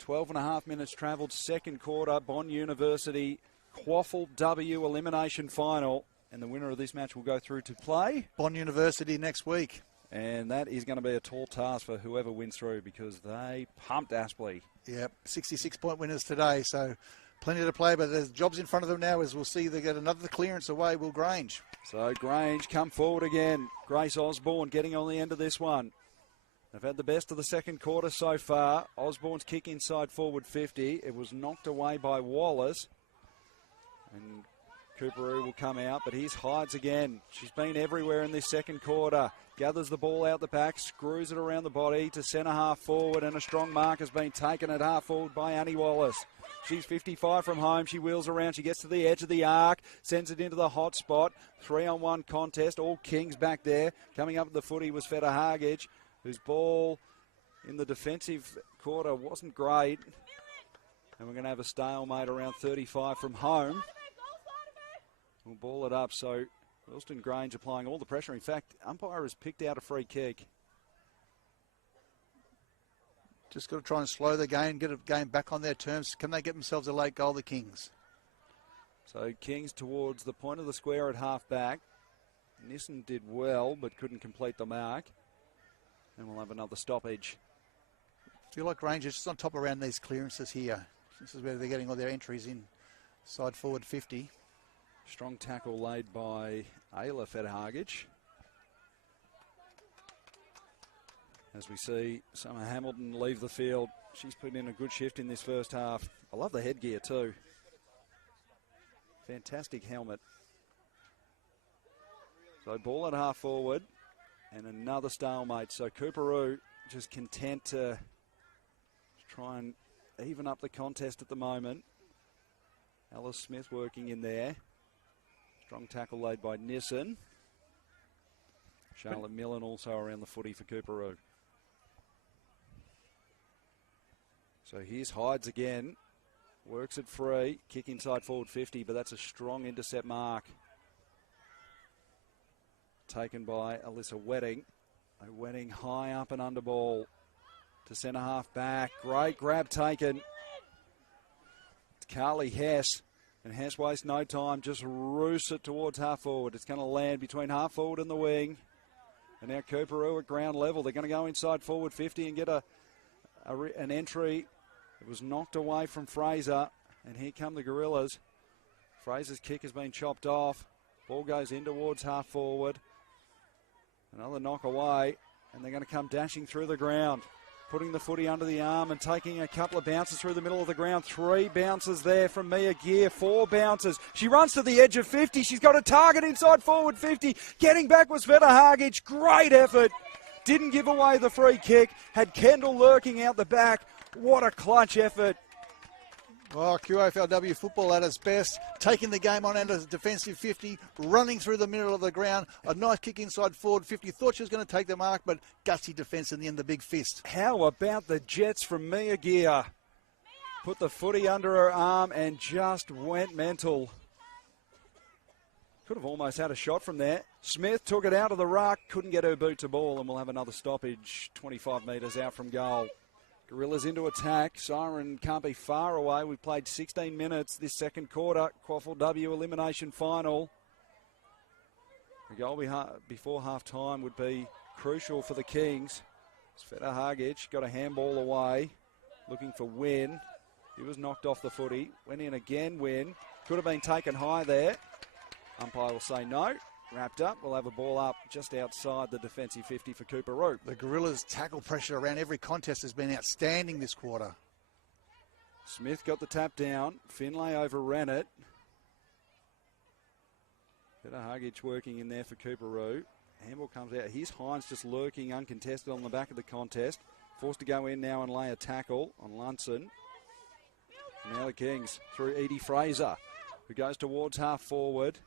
12.5 minutes travelled, second quarter. Bond University QAFLW elimination final. And the winner of this match will go through to play Bond University next week. And that is going to be a tall task for whoever wins through because they pumped Aspley. Yep, 66-point winners today. So plenty to play, but there's jobs in front of them now as we'll see they get another clearance away, will Grange. So Grange come forward again. Grace Osborne getting on the end of this one. They've had the best of the second quarter so far. Osborne's kick inside forward 50. It was knocked away by Wallace. And Coorparoo will come out, but here's Hydes again. She's been everywhere in this second quarter. Gathers the ball out the back, screws it around the body to centre half forward, and a strong mark has been taken at half forward by Annie Wallace. She's 55 from home. She wheels around. She gets to the edge of the arc, sends it into the hot spot. 3-on-1 contest. All Kings back there. Coming up at the footy was Feta Hargage, whose ball in the defensive quarter wasn't great. And we're going to have a stalemate around 35 from home. We'll ball it up. So Wilston Grange applying all the pressure. In fact, umpire has picked out a free kick. Just got to try and slow the game, get a game back on their terms. Can they get themselves a late goal, the Kings? So Kings towards the point of the square at half back. Nissen did well, but couldn't complete the mark. And we'll have another stoppage. I feel like Grange is just on top around these clearances here. This is where they're getting all their entries in. Side forward 50. Strong tackle laid by Ayla Feta Hargage. As we see Summer Hamilton leave the field, she's put in a good shift in this first half. I love the headgear too. Fantastic helmet. So ball at half forward and another stalemate. So Coorparoo just content to try and even up the contest at the moment. Alice Smith working in there. Strong tackle laid by Nissen. Charlotte Millen also around the footy for Coorparoo. So here's Hydes again. Works it free. Kick inside forward 50, but that's a strong intercept mark. Taken by Alyssa Wedding. Wedding high up and under ball to centre half back. Great grab taken. It's Carly Hess. And Hess wastes no time. Just roosts it towards half forward. It's going to land between half forward and the wing. And now Coorparoo at ground level. They're going to go inside forward 50 and get an entry. It was knocked away from Fraser, and here come the Gorillas. Fraser's kick has been chopped off. Ball goes in towards half forward. Another knock away, and they're going to come dashing through the ground, putting the footy under the arm and taking a couple of bounces through the middle of the ground. 3 bounces there from Mia Gear, 4 bounces. She runs to the edge of 50. She's got a target inside forward 50. Getting back was Sveta Hargic. Great effort. Didn't give away the free kick. Had Kendall lurking out the back. What a clutch effort. Well, QAFLW football at its best, taking the game on out of the defensive 50, running through the middle of the ground, a nice kick inside forward 50. Thought she was going to take the mark, but gutsy defence in the end, the big fist. How about the Jets from Mia Gear? Put the footy under her arm and just went mental. Could have almost had a shot from there. Smith took it out of the ruck, couldn't get her boot to ball, and we'll have another stoppage 25 metres out from goal. Gorillas into attack. Siren can't be far away. We've played 16 minutes this second quarter. QAFLW elimination final. The goal before half-time would be crucial for the Kings. Sveta Hargic got a handball away, looking for Wynn. He was knocked off the footy. Went in again, Wynn. Could have been taken high there. Umpire will say no. Wrapped up. We'll have a ball up just outside the defensive 50 for Coorparoo. The Gorillas' tackle pressure around every contest has been outstanding this quarter. Smith got the tap down. Finlay overran it. Sveta Hargic working in there for Coorparoo. Handball comes out. Here's Hines just lurking uncontested on the back of the contest. Forced to go in now and lay a tackle on Lunson. And now the Kings through Edie Fraser, who goes towards half forward.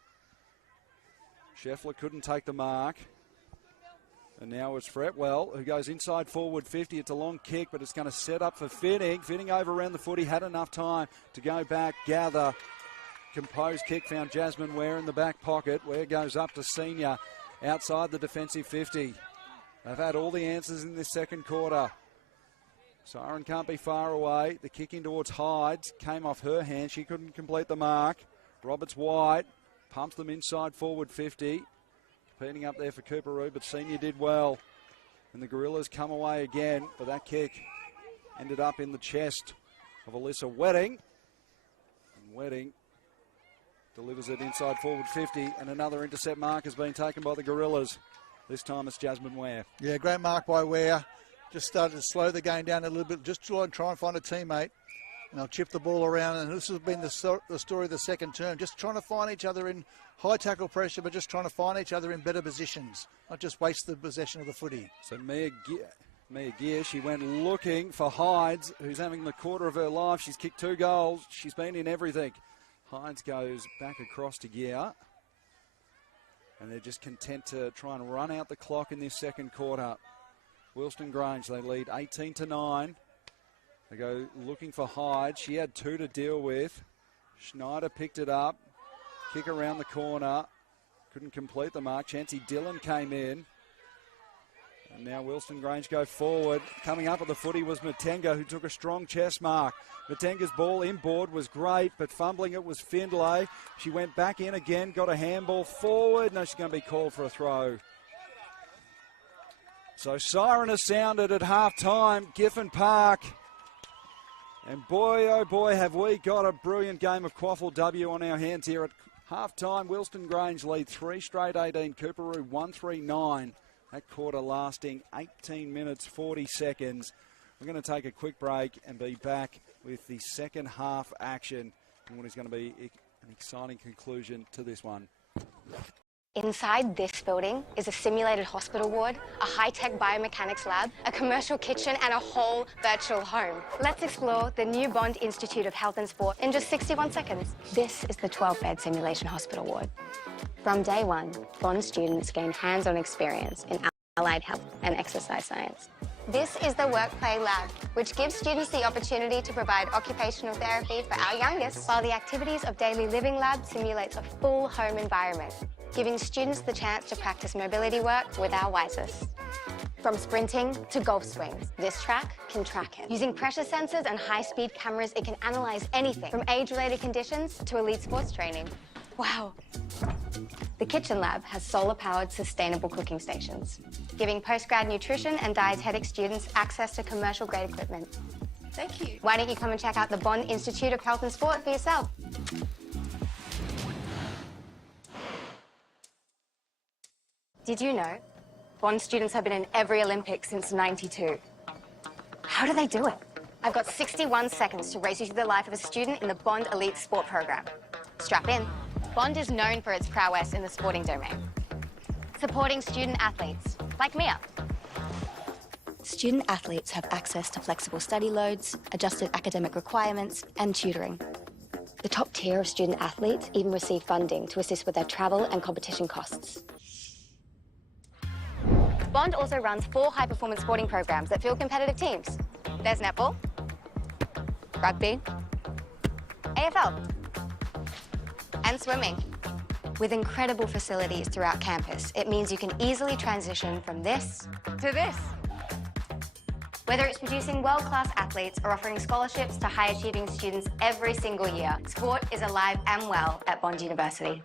Scheffler couldn't take the mark. And now it's Fretwell, who goes inside forward 50. It's a long kick, but it's going to set up for Finning. Finning over around the footy, had enough time to go back, gather. Composed kick, found Jasmine Ware in the back pocket. Ware goes up to Senior outside the defensive 50. They've had all the answers in this second quarter. Siren can't be far away. The kick in towards Hydes came off her hand. She couldn't complete the mark. Roberts White pumps them inside forward 50. Competing up there for Coorparoo, but Senior did well. And the Gorillas come away again, but that kick ended up in the chest of Alyssa Wedding. And Wedding delivers it inside forward 50, and another intercept mark has been taken by the Gorillas. This time it's Jasmine Ware. Yeah, great mark by Ware. Just started to slow the game down a little bit, just try and find a teammate. And they'll chip the ball around, and this has been the story of the second term. Just trying to find each other in high tackle pressure, but just trying to find each other in better positions, not just waste the possession of the footy. So Mia Gear, she went looking for Hydes, who's having the quarter of her life. She's kicked 2 goals. She's been in everything. Hydes goes back across to Gear. And they're just content to try and run out the clock in this second quarter. Wilston Grange, they lead 18-9. They go looking for Hyde. She had 2 to deal with. Schneider picked it up. Kick around the corner. Couldn't complete the mark. Chancey Dillon came in. And now Wilston Grange go forward. Coming up at the footy was Matenga, who took a strong chest mark. Matenga's ball inboard was great, but fumbling it was Findlay. She went back in again, got a handball forward. No, she's going to be called for a throw. So siren has sounded at half-time, Giffen Park. And boy, oh boy, have we got a brilliant game of QAFLW on our hands here at half-time. Wilston Grange lead 3 straight 18. Coorparoo 1-3-9. That quarter lasting 18 minutes, 40 seconds. We're going to take a quick break and be back with the second half action and what is going to be an exciting conclusion to this one. Inside this building is a simulated hospital ward, a high-tech biomechanics lab, a commercial kitchen, and a whole virtual home. Let's explore the new Bond Institute of Health and Sport in just 61 seconds. This is the 12-bed simulation hospital ward. From day one, Bond students gain hands-on experience in allied health and exercise science. This is the Work Play Lab, which gives students the opportunity to provide occupational therapy for our youngest, while the Activities of Daily Living Lab simulates a full home environment, giving students the chance to practice mobility work with our wisest. From sprinting to golf swings, this track can track it. Using pressure sensors and high-speed cameras, it can analyze anything from age-related conditions to elite sports training. Wow. The Kitchen Lab has solar-powered sustainable cooking stations, giving postgrad nutrition and dietetic students access to commercial-grade equipment. Thank you. Why don't you come and check out the Bond Institute of Health and Sport for yourself? Did you know Bond students have been in every Olympics since '92? How do they do it? I've got 61 seconds to race you through the life of a student in the Bond Elite Sport program. Strap in. Bond is known for its prowess in the sporting domain, supporting student athletes like Mia. Student athletes have access to flexible study loads, adjusted academic requirements, and tutoring. The top tier of student athletes even receive funding to assist with their travel and competition costs. Bond also runs 4 high-performance sporting programs that field competitive teams. There's netball, rugby, AFL, and swimming. With incredible facilities throughout campus, it means you can easily transition from this to this. Whether it's producing world-class athletes or offering scholarships to high-achieving students every single year, sport is alive and well at Bond University.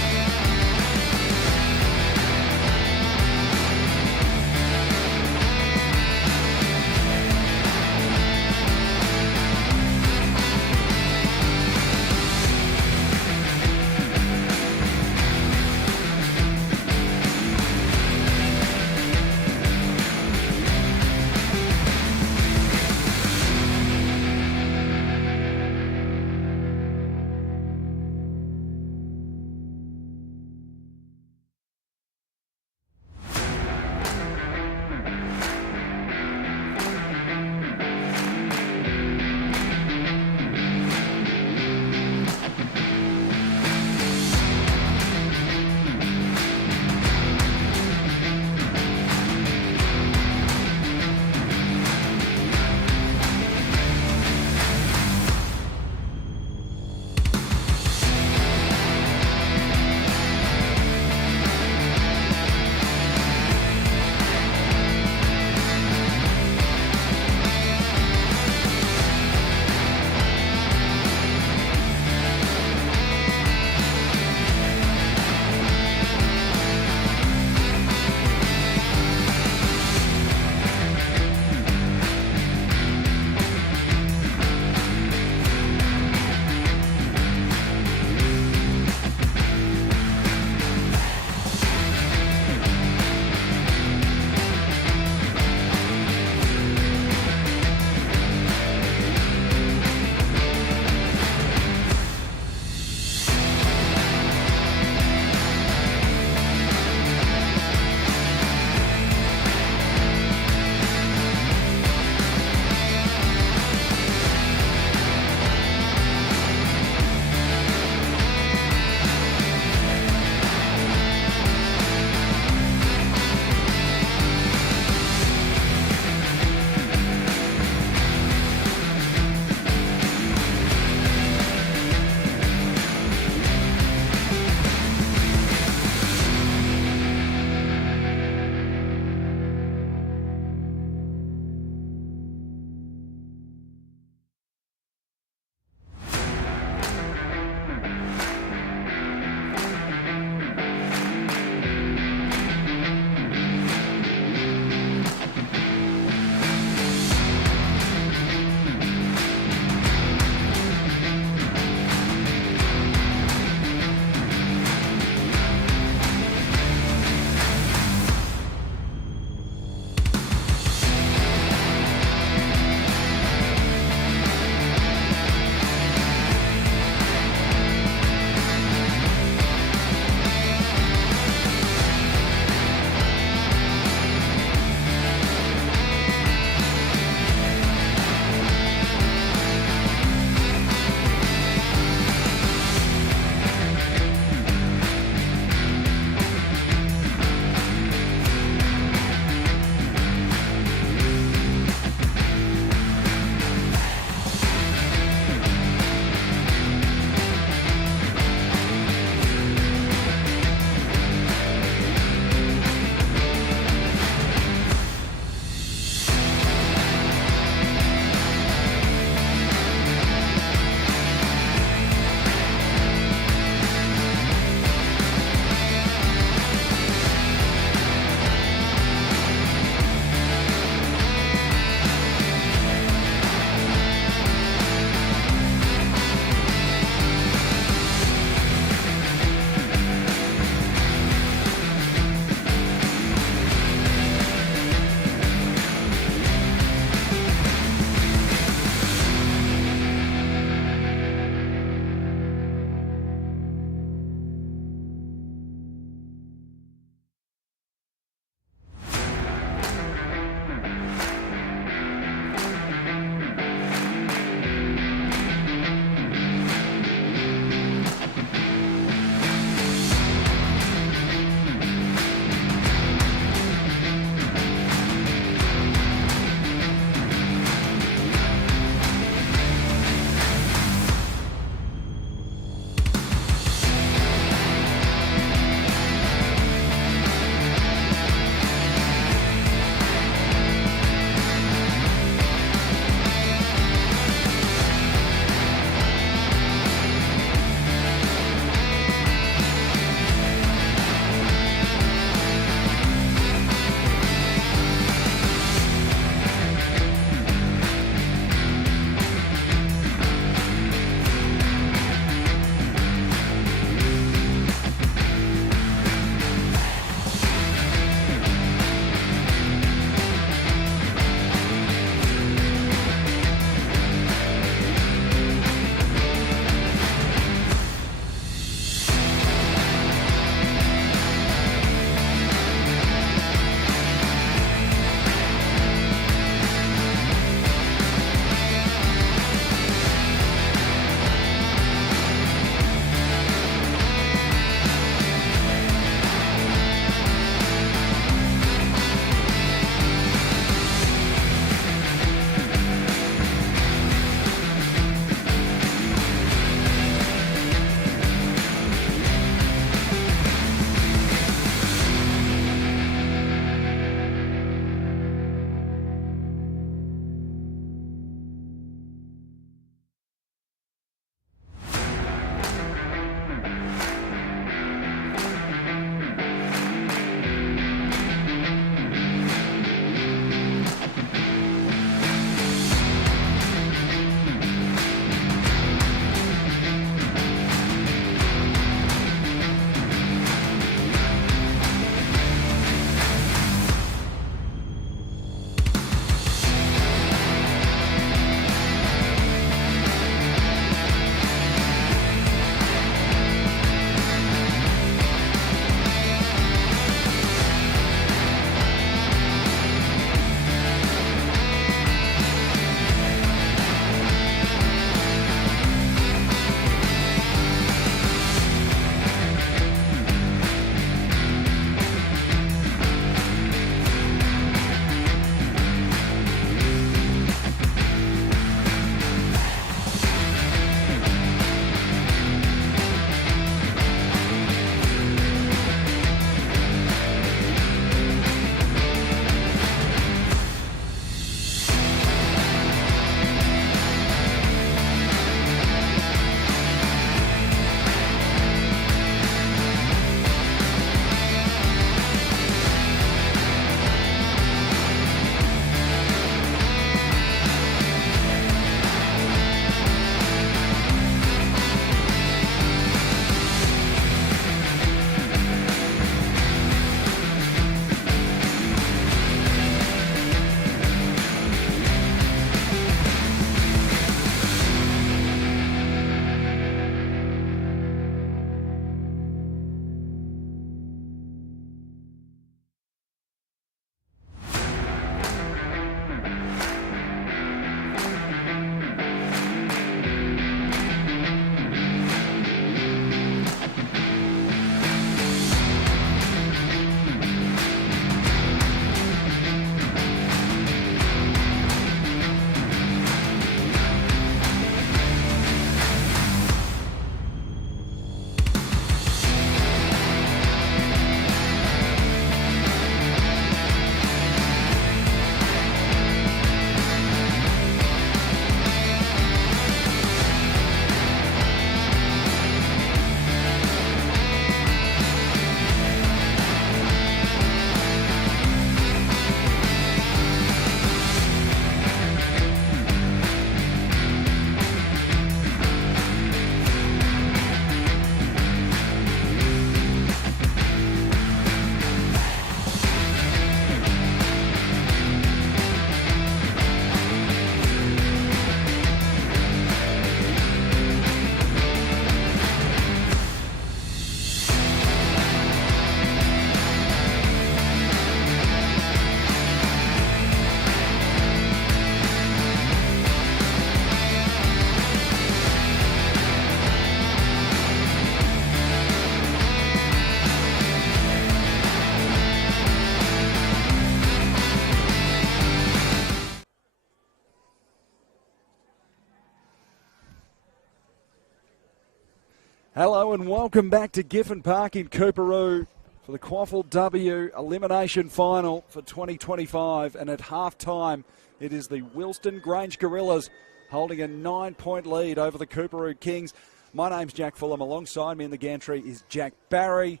Hello and welcome back to Giffen Park in Coorparoo for the QAFLW Elimination Final for 2025. And at half-time, it is the Wilston Grange Gorillas holding a 9-point lead over the Coorparoo Kings. My name's Jack Fulham. Alongside me in the gantry is Jack Barry,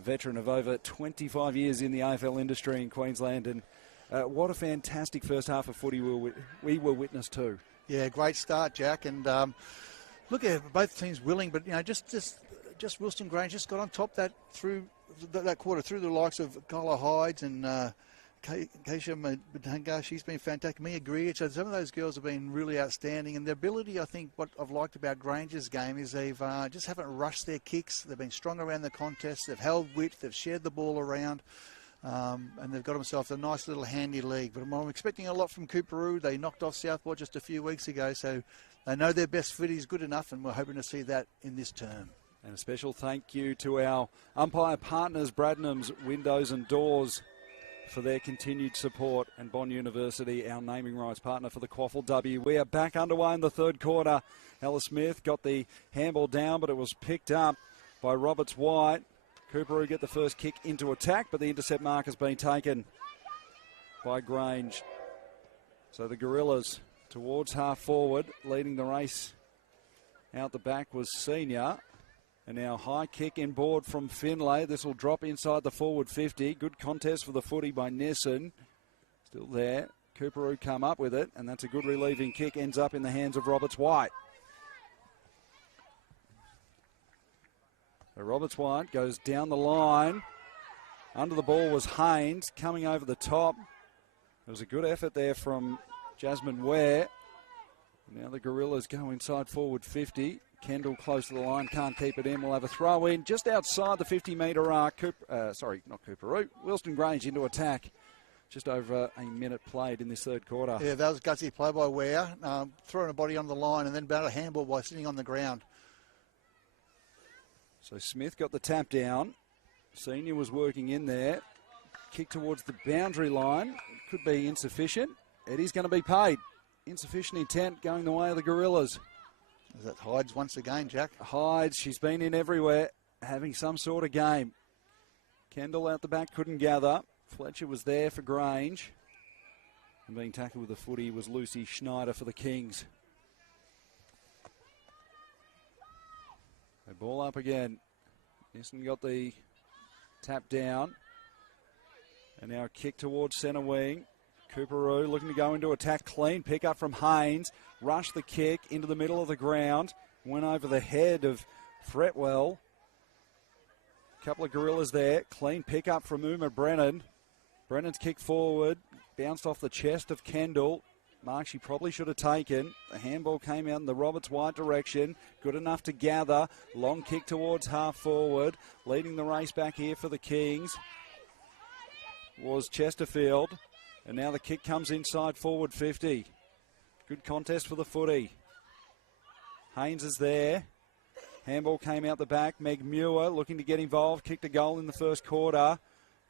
a veteran of over 25 years in the AFL industry in Queensland. And what a fantastic first half of footy we were witness to. Yeah, great start, Jack. And look at both teams willing, but just Wilston Grange just got on top that through that quarter through the likes of Kyla Hides and Keisha Madanga. She's been fantastic. Mia Greer. So some of those girls have been really outstanding. And their ability, I think, what I've liked about Grange's game is they've just haven't rushed their kicks. They've been strong around the contest. They've held width. They've shared the ball around. And they've got themselves a nice little handy league. But I'm expecting a lot from Coorparoo. They knocked off Southport just a few weeks ago. So they know their best footy is good enough, and we're hoping to see that in this term. And a special thank you to our umpire partners, Bradnam's Windows and Doors, for their continued support, and Bond University, our naming rights partner for the QAFLW. We are back underway in the third quarter. Ella Smith got the handball down, but it was picked up by Roberts White. Coorparoo get the first kick into attack, but the intercept mark has been taken by Grange. So the Gorillas towards half forward, leading the race out the back was Senior. And now high kick inboard from Finlay. This will drop inside the forward 50. Good contest for the footy by Nissen. Still there. Coorparoo come up with it, and that's a good relieving kick. Ends up in the hands of Roberts White. So Roberts White goes down the line. Under the ball was Haynes coming over the top. There was a good effort there from Jasmine Ware. Now the Gorillas go inside forward 50. Kendall close to the line, can't keep it in. We'll have a throw in just outside the 50-metre arc. Wilston Grange into attack. Just over a minute played in this third quarter. Yeah, that was gutsy play by Ware. Throwing a body on the line and then about a handball by sitting on the ground. So Smith got the tap down. Senior was working in there. Kick towards the boundary line. Could be insufficient. Eddie's going to be paid. Insufficient intent going the way of the Gorillas. Is that Hides once again, Jack? Hides, she's been in everywhere, having some sort of game. Kendall out the back couldn't gather. Fletcher was there for Grange. And being tackled with the footy was Lucy Schneider for the Kings. The ball up again. Nissen got the tap down. And now a kick towards centre wing. Coorparoo looking to go into attack. Clean pick up from Haynes. Rushed the kick into the middle of the ground. Went over the head of Fretwell. Couple of Gorillas there. Clean pick up from Uma Brennan. Brennan's kick forward. Bounced off the chest of Kendall. Mark she probably should have taken. The handball came out in the Roberts White direction. Good enough to gather. Long kick towards half forward. Leading the race back here for the Kings was Chesterfield. And now the kick comes inside forward 50. Good contest for the footy. Haynes is there. Handball came out the back. Meg Muir looking to get involved. Kicked a goal in the first quarter.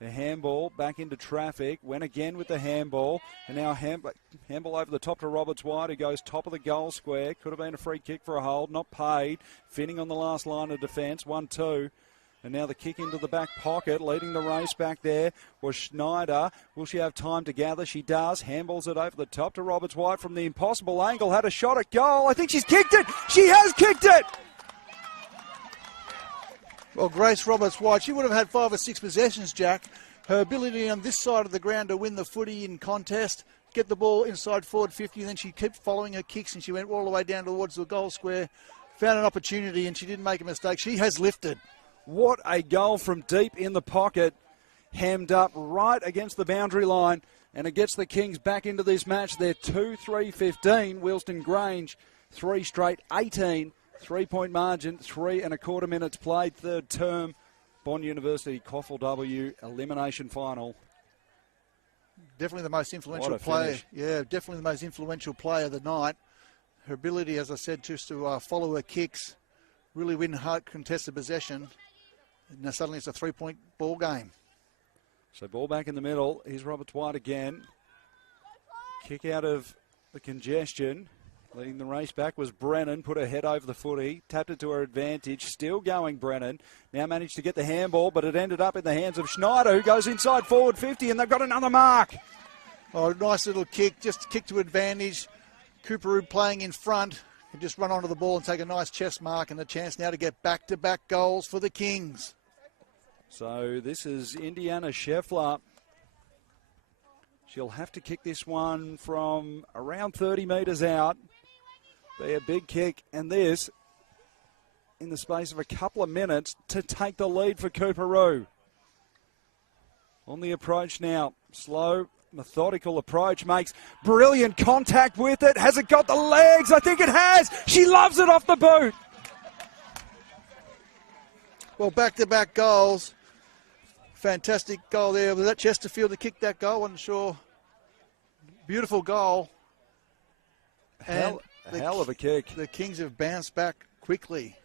A handball back into traffic. Went again with the handball. And now handball over the top to Roberts White, who goes top of the goal square. Could have been a free kick for a hold. Not paid. Finning on the last line of defence. 1-2. And now the kick into the back pocket, leading the race back there was Schneider. Will she have time to gather? She does. Handballs it over the top to Roberts White from the impossible angle. Had a shot at goal. I think she's kicked it. She has kicked it. Well, Grace Roberts White, she would have had 5 or 6 possessions, Jack. Her ability on this side of the ground to win the footy in contest, get the ball inside forward 50, and then she kept following her kicks and she went all the way down towards the goal square, found an opportunity and she didn't make a mistake. She has lifted. What a goal from deep in the pocket. Hemmed up right against the boundary line. And it gets the Kings back into this match. They're 2-3-15. Wilston Grange, 3 straight 18. 3-point margin, 3.25 minutes played. Third term. Bond University QAFLW Elimination Final. Definitely the most influential player. Yeah, definitely the most influential player of the night. Her ability, as I said, just to follow her kicks, really win hard contested possession. Now suddenly it's a 3-point ball game. So ball back in the middle. Here's Roberts White again. Kick out of the congestion. Leading the race back was Brennan, put her head over the footy, tapped it to her advantage, still going Brennan. Now managed to get the handball, but it ended up in the hands of Schneider, who goes inside forward 50, and they've got another mark. Oh, nice little kick, just kick to advantage. Coorparoo playing in front, can just run onto the ball and take a nice chest mark, and the chance now to get back-to-back goals for the Kings. So this is Indiana Scheffler. She'll have to kick this one from around 30 metres out. Be a big kick, and this in the space of a couple of minutes to take the lead for Coorparoo. On the approach now, slow, methodical approach, makes brilliant contact with it. Has it got the legs? I think it has. She loves it off the boot. Well, back-to-back goals. Fantastic goal there. Was that Chesterfield to kick that goal? Wasn't sure. Beautiful goal. Hell of a kick. The Kings have bounced back quickly.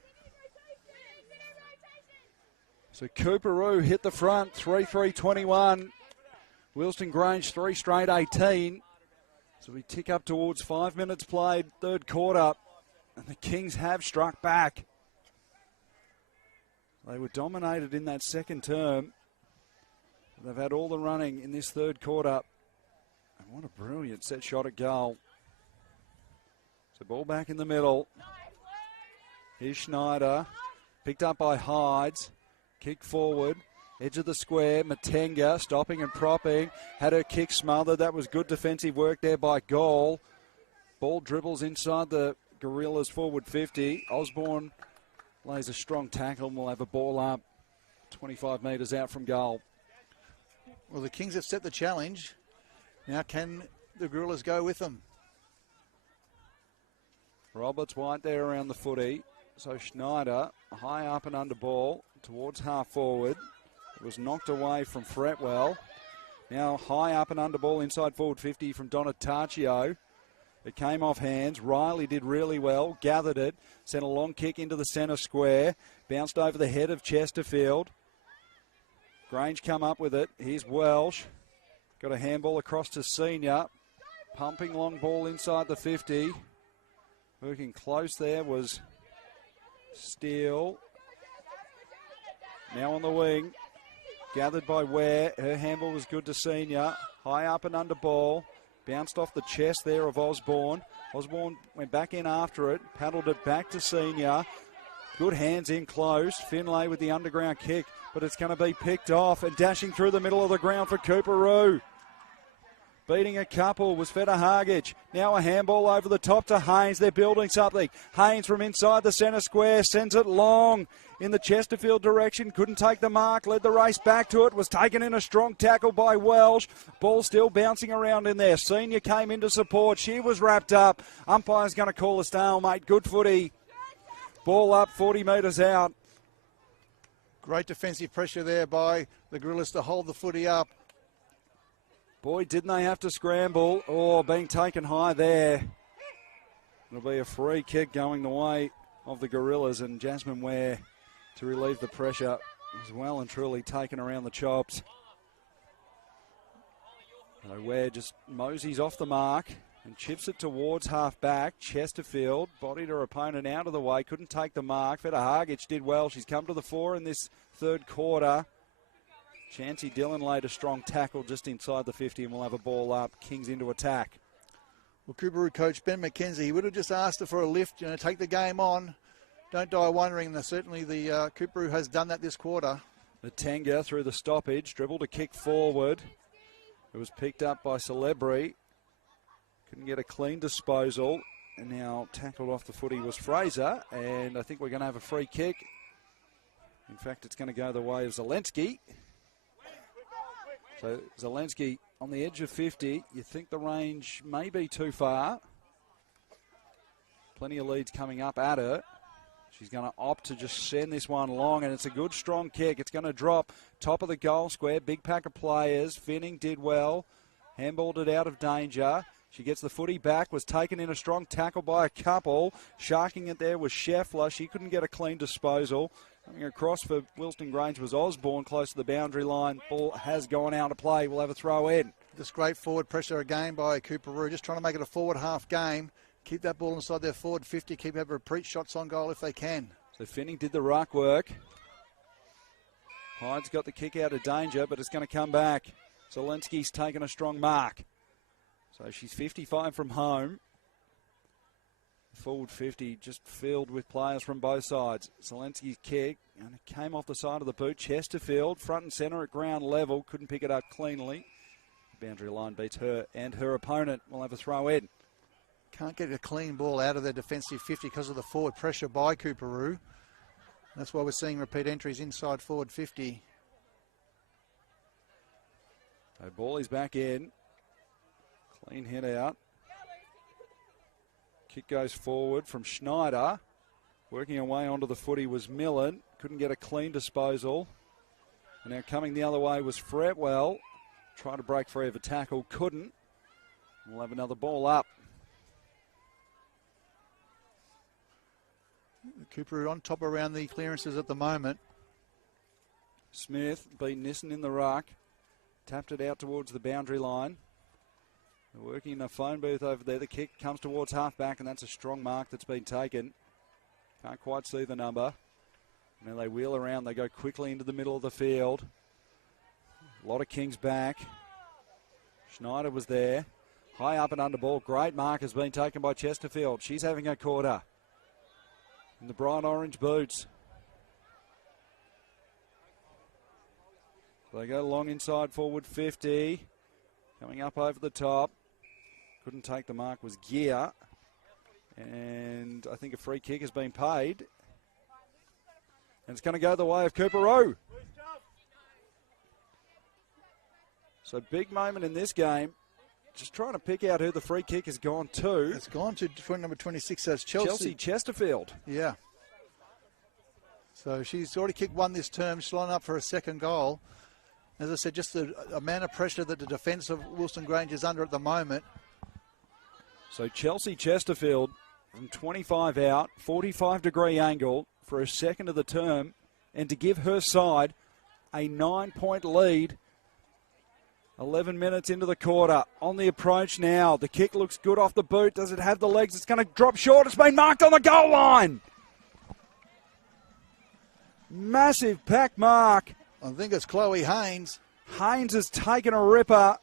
So Coorparoo hit the front, 3-3-21. Wilston Grange 3 straight 18. So we tick up towards 5 minutes played, third quarter. And the Kings have struck back. They were dominated in that second term. They've had all the running in this third quarter. And what a brilliant set shot at goal. So ball back in the middle. Here's Schneider. Picked up by Hides. Kick forward. Edge of the square. Matenga stopping and propping. Had her kick smothered. That was good defensive work there by Goal. Ball dribbles inside the Gorillas forward 50. Osborne lays a strong tackle and will have a ball up 25 metres out from goal. Well, the Kings have set the challenge. Now can the Gorillas go with them? Roberts White there around the footy. So Schneider, high up and under ball towards half forward. It was knocked away from Fretwell. Now high up and under ball inside forward 50 from Donataccio. It came off hands. Riley did really well, gathered it, sent a long kick into the centre square, bounced over the head of Chesterfield. Grange come up with it. Here's Welsh. Got a handball across to Senior. Pumping long ball inside the 50. Working close there was Steele. Now on the wing. Gathered by Ware. Her handball was good to Senior. High up and under ball. Bounced off the chest there of Osborne. Osborne went back in after it. Paddled it back to Senior. Good hands in close. Finlay with the underground kick. But it's going to be picked off and dashing through the middle of the ground for Coorparoo. Beating a couple was Feta Hargich. Now a handball over the top to Haynes. They're building something. Haynes from inside the centre square sends it long in the Chesterfield direction. Couldn't take the mark. Led the race back to it. Was taken in a strong tackle by Welsh. Ball still bouncing around in there. Senior came in to support. She was wrapped up. Umpire's going to call a stalemate. Good footy. Ball up 40 metres out. Great defensive pressure there by the Gorillas to hold the footy up. Boy, didn't they have to scramble. Oh, being taken high there. It'll be a free kick going the way of the Gorillas, and Jasmine Ware, to relieve the pressure, was well and truly taken around the chops. So Ware just moseys off the mark and chips it towards half back. Chesterfield bodied her opponent out of the way, couldn't take the mark. Feta Hargich did well. She's come to the fore in this third quarter. Chancey Dillon laid a strong tackle just inside the 50 and will have a ball up. Kings into attack. Well, Coorparoo coach Ben McKenzie, he would have just asked her for a lift, take the game on. Don't die wondering. Certainly the Coorparoo has done that this quarter. Matenga through the stoppage, dribbled a kick forward. It was picked up by Celebri. Couldn't get a clean disposal. And now tackled off the footy was Fraser. And I think we're going to have a free kick. In fact, it's going to go the way of Zelensky. So Zelensky on the edge of 50. You think the range may be too far. Plenty of leads coming up at her. She's going to opt to just send this one long, and it's a good strong kick. It's going to drop top of the goal square. Big pack of players. Finning did well. Handballed it out of danger. She gets the footy back, was taken in a strong tackle by a couple. Sharking it there was Scheffler. She couldn't get a clean disposal. Coming across for Wilston Grange was Osborne, close to the boundary line. Ball has gone out of play. We'll have a throw in. Just great forward pressure again by Coorparoo, just trying to make it a forward half game. keep that ball inside their forward 50, keep having repeat shots on goal if they can. So Finning did the ruck work. Hyde's got the kick out of danger, but it's going to come back. Zelensky's taken a strong mark. So she's 55 from home. Forward 50 just filled with players from both sides. Zelensky's kick, and it came off the side of the boot. Chesterfield, front and centre at ground level, couldn't pick it up cleanly. Boundary line beats her, and her opponent will have a throw in. Can't get a clean ball out of their defensive 50 because of the forward pressure by Coorparoo. That's why we're seeing repeat entries inside forward 50. So ball is back in. Clean hit out. Kick goes forward from Schneider. Working away onto the footy was Millen. Couldn't get a clean disposal. And now coming the other way was Fretwell. Tried to break free of a tackle. Couldn't. We'll have another ball up. Coorparoo on top around the clearances at the moment. Smith beat Nissen in the ruck. Tapped it out towards the boundary line. They're working in a phone booth over there. The kick comes towards half-back, and that's a strong mark that's been taken. Can't quite see the number. And then they wheel around. They go quickly into the middle of the field. A lot of Kings back. Schneider was there. High up and under ball. Great mark has been taken by Chesterfield. She's having a quarter. In the bright orange boots. They go long inside forward 50. Coming up over the top. Couldn't take the mark was Gear. And I think a free kick has been paid. And it's going to go the way of Coorparoo. So big moment in this game. Just trying to pick out who the free kick has gone to. It's gone to number 26, so it's Chelsea. Chesterfield. Yeah. So she's already kicked one this term. She's lining up for a second goal. As I said, just the amount of pressure that the defence of Wilston Grange is under at the moment. So Chelsea Chesterfield from 25 out, 45-degree angle for a second of the term, and to give her side a 9-point lead. 11 minutes into the quarter. On the approach now. The kick looks good off the boot. Does it have the legs? It's going to drop short. It's been marked on the goal line. Massive pack mark. I think it's Chloe Haynes. Haynes has taken a ripper.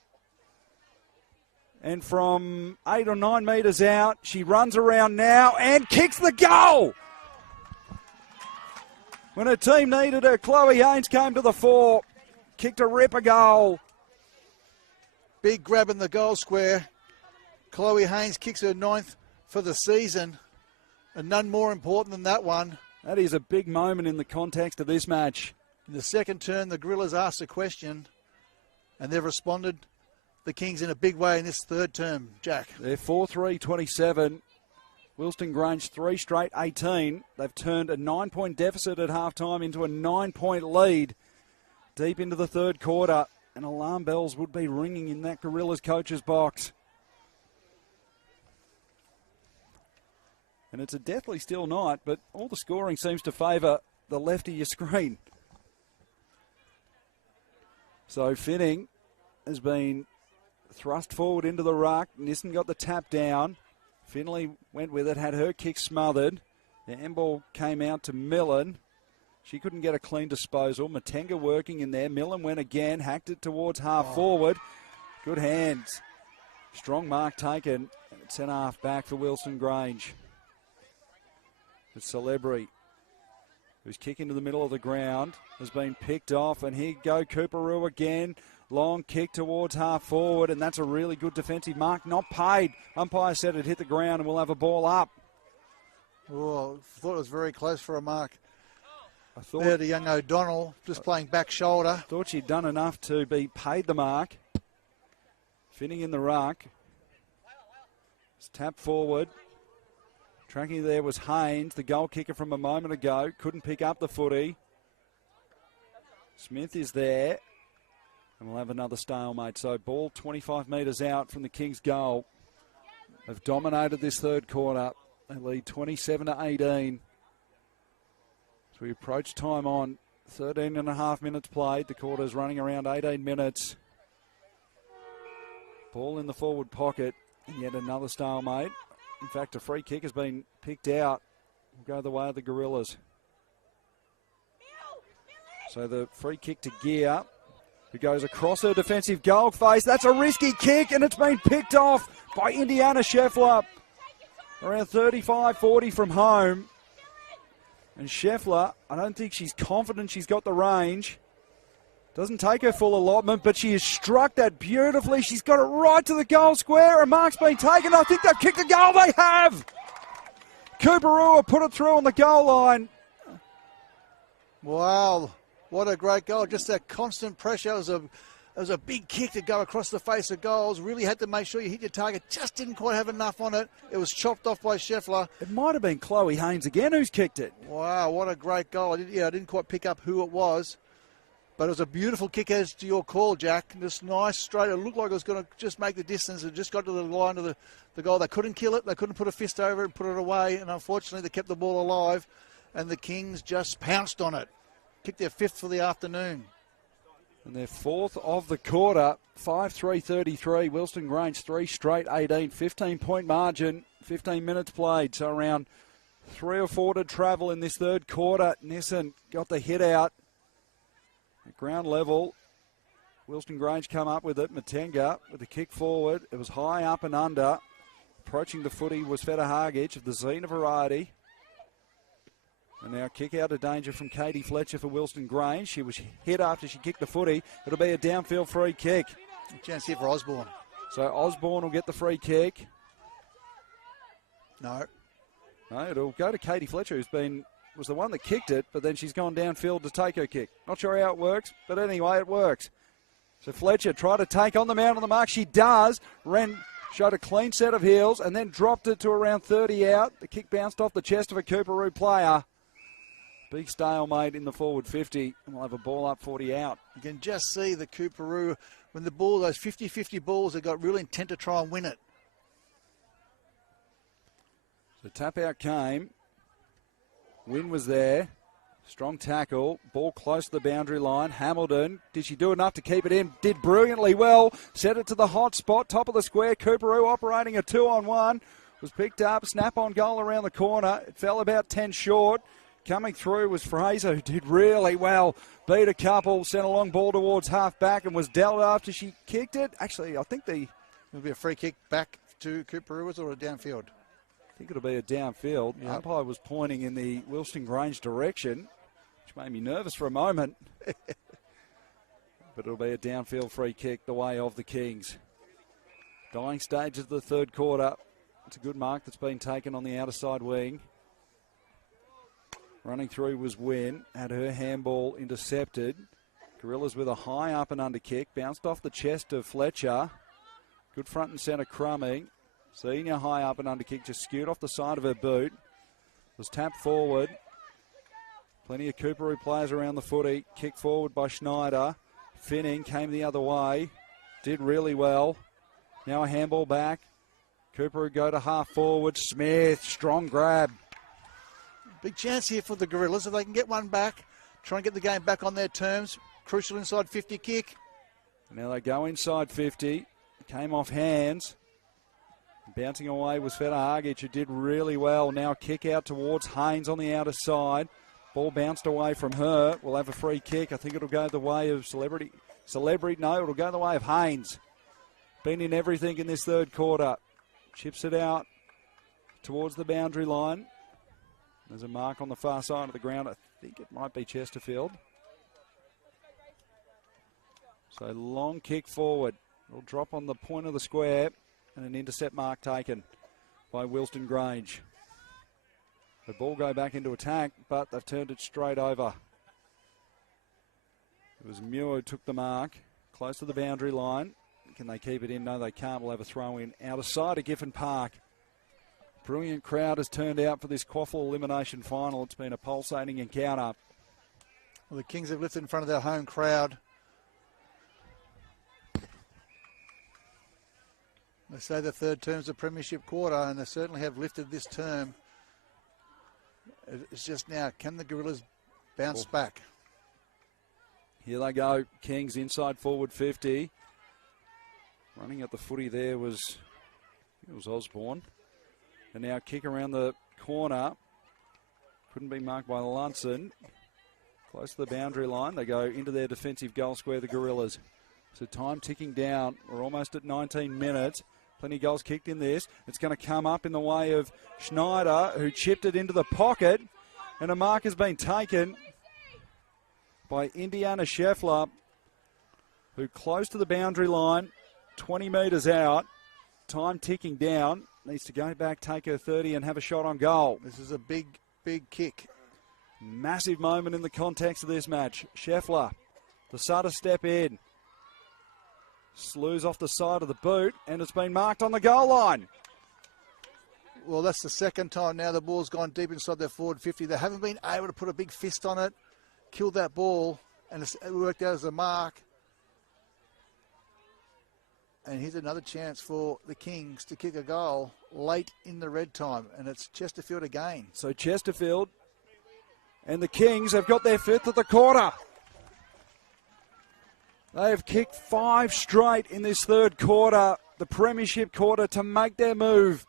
And from 8 or 9 metres out, she runs around now and kicks the goal. When her team needed her, Chloe Haynes came to the fore. Kicked a ripper goal. Big grab in the goal square. Chloe Haynes kicks her 9th for the season. And none more important than that one. That is a big moment in the context of this match. In the second turn, the Gorillas asked a question. And they've responded, the Kings, in a big way in this third term. Jack. They're 4-3-27. Wilston Grange 3 straight 18. They've turned a 9-point deficit at halftime into a 9-point lead. Deep into the third quarter. And alarm bells would be ringing in that Gorillas coach's box. And it's a deathly still night, but all the scoring seems to favour the left of your screen. So Finning has been thrust forward into the ruck. Nissen got the tap down. Finley went with it, had her kick smothered. The handball came out to Millen. She couldn't get a clean disposal. Matenga working in there. Millen went again, hacked it towards half forward. Good hands. Strong mark taken. Centre half back for Wilston Grange. It's Celebrity, who's kicking to the middle of the ground, has been picked off. And here go Coorparoo again. Long kick towards half forward, and that's a really good defensive mark. Not paid. Umpire said it hit the ground, and we'll have a ball up. Oh, thought it was very close for a mark. I thought there to young O'Donnell, just playing back shoulder. Thought she'd done enough to be paid the mark. Finning in the ruck. It's tapped forward. Tracking there was Haynes, the goal kicker from a moment ago. Couldn't pick up the footy. Smith is there. And we'll have another stalemate. So ball 25 metres out from the Kings' goal. They've dominated this third quarter. They lead 27-18. So we approach time on. 13 and a half minutes played. The quarter's running around 18 minutes. Ball in the forward pocket. And yet another stalemate. In fact, a free kick has been picked out. Will go the way of the Gorillas. So the free kick to Gear, who goes across her defensive goal face. That's a risky kick, and it's been picked off by Indiana Scheffler. Around 35-40 from home. And Scheffler, I don't think she's confident she's got the range. Doesn't take her full allotment, but she has struck that beautifully. She's got it right to the goal square. A mark's been taken. I think they've kicked the goal. They have. Coorparoo have put it through on the goal line. Wow, what a great goal. Just that constant pressure. It was a big kick to go across the face of goals. Really had to make sure you hit your target. Just didn't quite have enough on it. It was chopped off by Scheffler. It might have been Chloe Haynes again who's kicked it. Wow, what a great goal. I didn't quite pick up who it was. But it was a beautiful kick as to your call, Jack. Just nice, straight. It looked like it was going to just make the distance. It just got to the line of the goal. They couldn't kill it. They couldn't put a fist over it and put it away. And unfortunately, they kept the ball alive. And the Kings just pounced on it. Kicked their 5th for the afternoon. And their 4th of the quarter, 5-3-33. Wilston Grange, 3 straight 18. 15-point margin, 15 minutes played. So around 3 or 4 to travel in this 3rd quarter. Nissen got the hit out. At ground level, Wilston Grange come up with it. Matenga with a kick forward. It was high up and under. Approaching the footy was Feta Hargich of the Xena variety. And now kick out of danger from Katie Fletcher for Wilston Grange. She was hit after she kicked the footy. It'll be a downfield free kick. Chance here for Osborne. So Osborne will get the free kick. No, it'll go to Katie Fletcher, was the one that kicked it, but then she's gone downfield to take her kick. Not sure how it works, but anyway, it works. So Fletcher tried to take on the man on the mark. She does. Wren showed a clean set of heels and then dropped it to around 30 out. The kick bounced off the chest of a Coorparoo player. Big stalemate in the forward 50, and we'll have a ball up 40 out. you can just see the Coorparoo, when the ball, those 50-50 balls, they got real intent to try and win it. The tap out came. Win was there. Strong tackle. Ball close to the boundary line. Hamilton, did she do enough to keep it in? Did brilliantly well. Set it to the hot spot, top of the square. Coorparoo operating a 2-on-1. Was picked up. Snap on goal around the corner. It fell about 10 short. Coming through was Fraser, who did really well. Beat a couple. Sent a long ball towards half back and was dealt after she kicked it. Actually, I think It'll be a free kick back to Coorparoo or a downfield. I think it'll be a downfield. Yep. Umpire was pointing in the Wilston Grange direction, which made me nervous for a moment. But it'll be a downfield free kick the way of the Kings. Dying stage of the 3rd quarter. It's a good mark that's been taken on the outer side wing. Running through was Wynn. Had her handball intercepted. Gorillas with a high up and under kick. Bounced off the chest of Fletcher. Good front and centre crumbing. Senior high up and under kick, just skewed off the side of her boot. Was tapped forward. Plenty of Coorparoo players around the footy. Kick forward by Schneider. Finning came the other way. Did really well. Now a handball back. Coorparoo go to half forward. Smith, strong grab. Big chance here for the Gorillas. If they can get one back, try and get the game back on their terms. Crucial inside 50 kick. Now they go inside 50. Came off hands. Bouncing away was Feta Hargich, who did really well. Now kick out towards Haynes on the outer side. Ball bounced away from her. We'll have a free kick. I think it'll go the way of Celebrity. No, it'll go the way of Haynes. Been in everything in this 3rd quarter. Chips it out towards the boundary line. There's a mark on the far side of the ground. I think it might be Chesterfield. So long kick forward. It'll drop on the point of the square. And an intercept mark taken by Wilston Grange. The ball go back into attack, but they've turned it straight over. It was Muir who took the mark, close to the boundary line. Can they keep it in? No, they can't. We'll have a throw in out of sight of Giffen Park. Brilliant crowd has turned out for this QAFL elimination final. It's been a pulsating encounter. Well, the Kings have lifted in front of their home crowd. They say the 3rd term's a premiership quarter, and they certainly have lifted this term. It's just now, can the Gorillas bounce back? Here they go. Kings inside forward 50. Running at the footy there was Osborne. And now kick around the corner. Couldn't be marked by Lunson. Close to the boundary line. They go into their defensive goal square, the Gorillas. So time ticking down. We're almost at 19 minutes. Plenty of goals kicked in this. It's going to come up in the way of Schneider, who chipped it into the pocket. And a mark has been taken by Indiana Scheffler, who close to the boundary line, 20 metres out. Time ticking down. Needs to go back, take her 30 and have a shot on goal. This is a big kick. Massive moment in the context of this match. Scheffler, the Sutter step in. Slews off the side of the boot, and it's been marked on the goal line. Well, that's the second time now the ball's gone deep inside their forward 50. They haven't been able to put a big fist on it, kill that ball, and it worked out as a mark. And here's another chance for the Kings to kick a goal late in the red time, and it's Chesterfield again. So Chesterfield and the Kings have got their fifth of the quarter. They have kicked 5 straight in this third quarter, the premiership quarter, to make their move.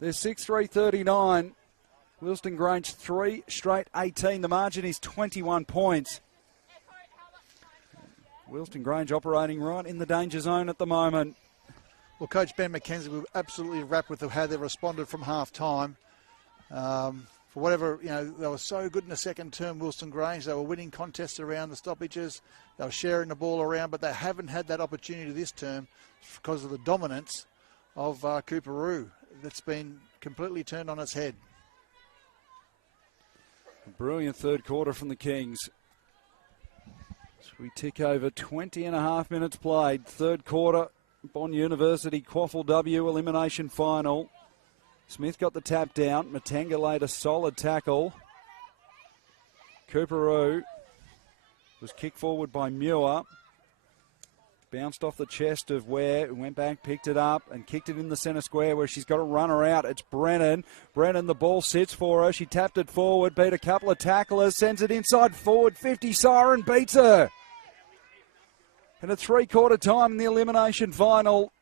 They're 6-3-39. Wilston Grange 3 straight 18. The margin is 21 points. Wilston Grange operating right in the danger zone at the moment. Well, Coach Ben McKenzie was absolutely wrapped with how they responded from half time. For whatever, they were so good in the second term, Wilston Grange. They were winning contests around the stoppages. They were sharing the ball around, but they haven't had that opportunity this term because of the dominance of Coorparoo. That's been completely turned on its head. A brilliant third quarter from the Kings. So we tick over 20 and a half minutes played. Third quarter, Bond University QAFLW elimination final. Smith got the tap down. Matanga laid a solid tackle. Coorparoo was kicked forward by Muir. Bounced off the chest of Ware, who went back, picked it up, and kicked it in the centre square where she's got a runner out. It's Brennan. Brennan, the ball sits for her. She tapped it forward, beat a couple of tacklers, sends it inside forward. 50, Siren beats her. And at three-quarter time in the elimination final,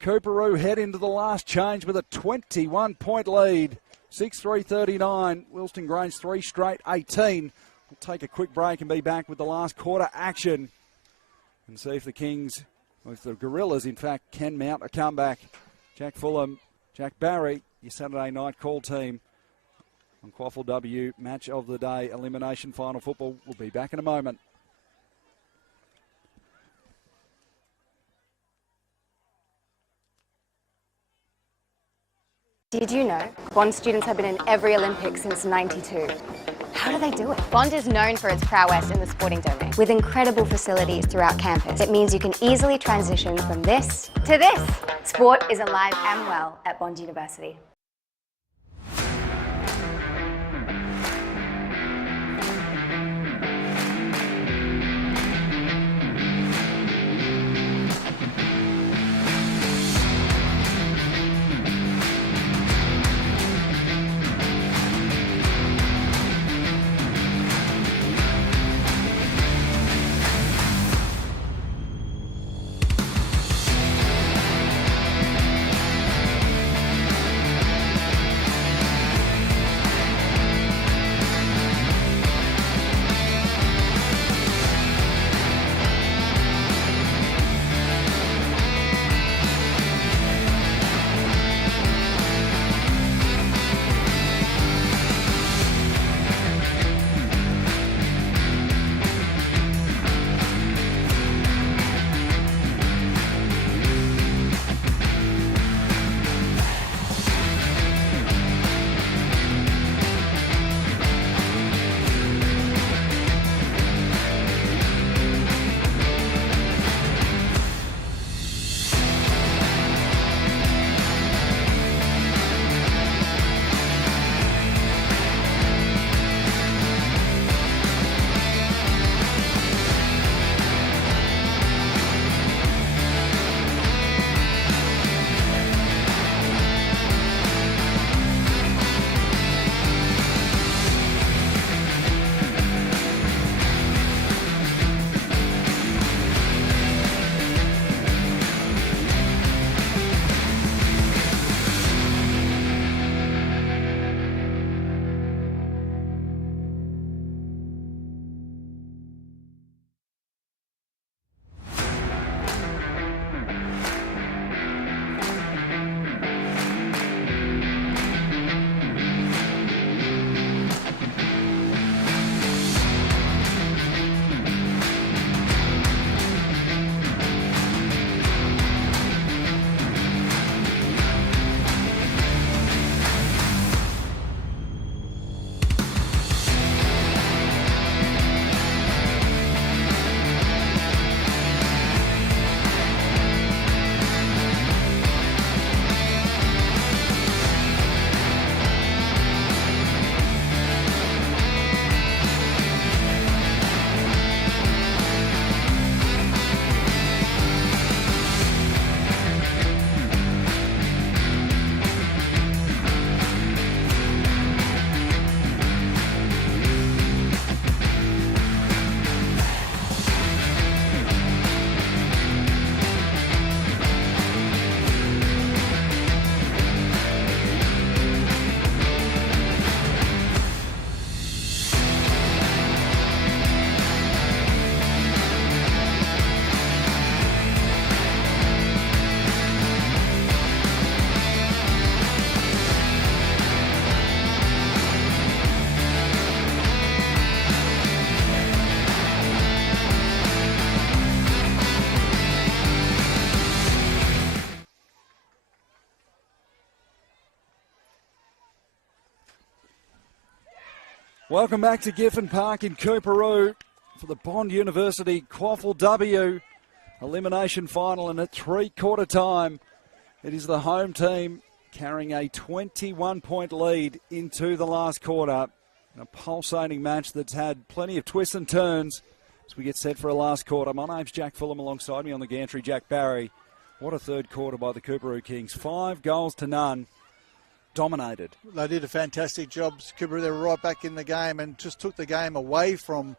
Coorparoo head into the last change with a 21-point lead. 6-3-39. Wilston Grange 3 straight 18. We'll take a quick break and be back with the last quarter action and see if the Kings, or if the Gorillas, in fact, can mount a comeback. Jack Fulham, Jack Barry, your Saturday night call team on QAFLW Match of the Day Elimination Final Football. We'll be back in a moment. Did you know Bond students have been in every Olympics since '92? How do they do it? Bond is known for its prowess in the sporting domain. With incredible facilities throughout campus, it means you can easily transition from this to this. Sport is alive and well at Bond University. Welcome back to Giffen Park in Coorparoo for the Bond University QAFLW elimination final, and at three-quarter time, it is the home team carrying a 21-point lead into the last quarter. A pulsating match that's had plenty of twists and turns as we get set for a last quarter. My name's Jack Fulham, alongside me on the gantry, Jack Barry. What a third quarter by the Coorparoo Kings. 5 goals to none. Dominated. They did a fantastic job. Coorparoo, they were right back in the game and just took the game away from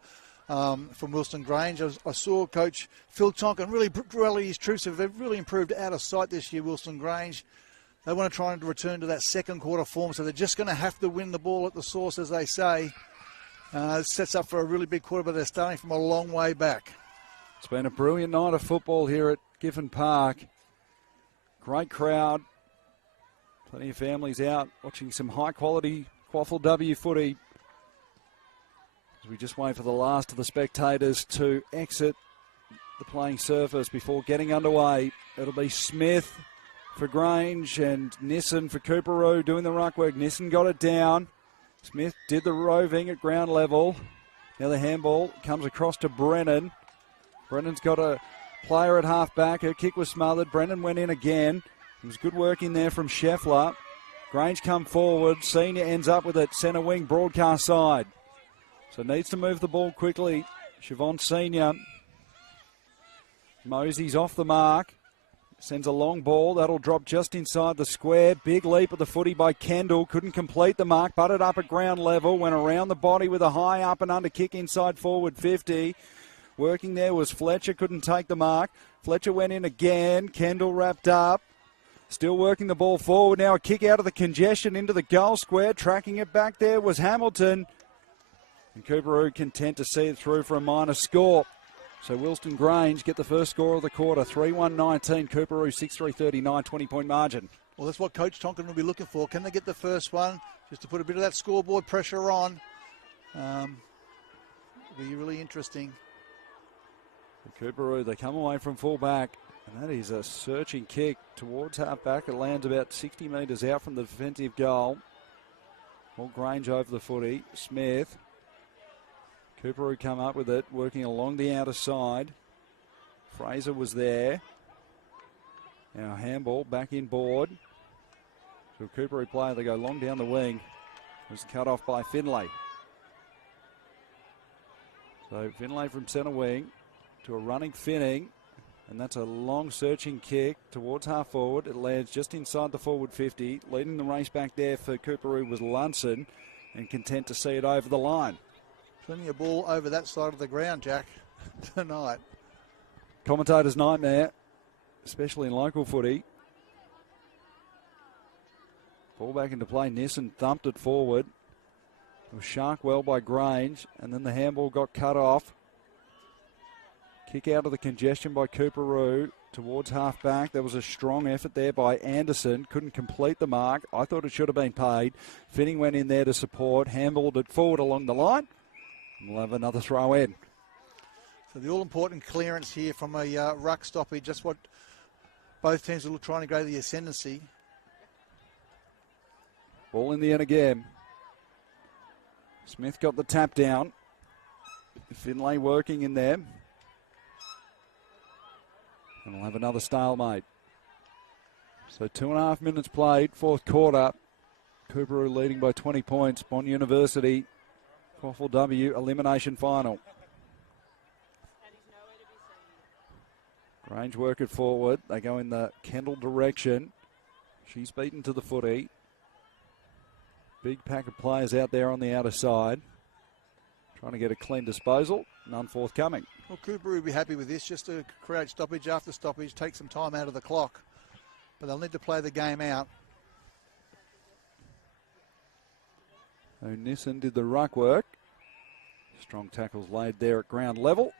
Wilston Grange. I saw Coach Phil Tonkin really rally his troops. They've really improved out of sight this year, Wilston Grange. They want to try and return to that second quarter form, so they're just going to have to win the ball at the source, as they say. It sets up for a really big quarter, but they're starting from a long way back. It's been a brilliant night of football here at Giffen Park. Great crowd. Plenty of families out watching some high-quality QAFLW footy. As we just wait for the last of the spectators to exit the playing surface before getting underway. It'll be Smith for Grange and Nissen for Coorparoo doing the ruck work. Nissen got it down. Smith did the roving at ground level. Now the handball comes across to Brennan. Brennan's got a player at half back. Her kick was smothered. Brennan went in again. It was good work in there from Scheffler. Grange come forward. Senior ends up with it. Centre wing, broadcast side. So needs to move the ball quickly. Siobhan Senior. Mosey's off the mark. Sends a long ball. That'll drop just inside the square. Big leap of the footy by Kendall. Couldn't complete the mark. Butted up at ground level. Went around the body with a high up and under kick inside forward 50. Working there was Fletcher. Couldn't take the mark. Fletcher went in again. Kendall wrapped up. Still working the ball forward. Now a kick out of the congestion into the goal square. Tracking it back there was Hamilton. And Coorparoo content to see it through for a minor score. So Wilston Grange get the first score of the quarter. 3-1-19. Coorparoo 6-3-39. 20-point margin. Well, that's what Coach Tonkin will be looking for. Can they get the first one? Just to put a bit of that scoreboard pressure on. It'll be really interesting. Coorparoo, they come away from full back. And that is a searching kick towards half-back. It lands about 60 metres out from the defensive goal. All Grange over the footy. Smith. Coorparoo come up with it, working along the outer side. Fraser was there. Now handball back in board. So a Coorparoo player, they go long down the wing. It was cut off by Finlay. So Finlay from centre wing to a running Finning. And that's a long searching kick towards half forward. It lands just inside the forward 50. Leading the race back there for Coorparoo was Lunson, and content to see it over the line. Plenty of ball over that side of the ground, Jack, tonight. Commentator's nightmare, especially in local footy. Ball back into play. Nissen thumped it forward. It was shark well by Grange, and then the handball got cut off. Kick out of the congestion by Coorparoo towards half-back. There was a strong effort there by Anderson. Couldn't complete the mark. I thought it should have been paid. Finning went in there to support. Handballed it forward along the line. We'll have another throw in. So the all-important clearance here from a ruck stoppage. Just what both teams are trying to go to the ascendancy. Ball in the end again. Smith got the tap down. Finlay working in there. And we'll have another stalemate. So 2.5 minutes played, fourth quarter. Coorparoo leading by 20 points. Bond University, QAFLW elimination final. Grange work it forward. They go in the Kendall direction. She's beaten to the footy. Big pack of players out there on the outer side. Trying to get a clean disposal. None forthcoming. Well, Coorparoo will be happy with this, just to create stoppage after stoppage, take some time out of the clock. But they'll need to play the game out. So Nissen did the ruck work. Strong tackles laid there at ground level.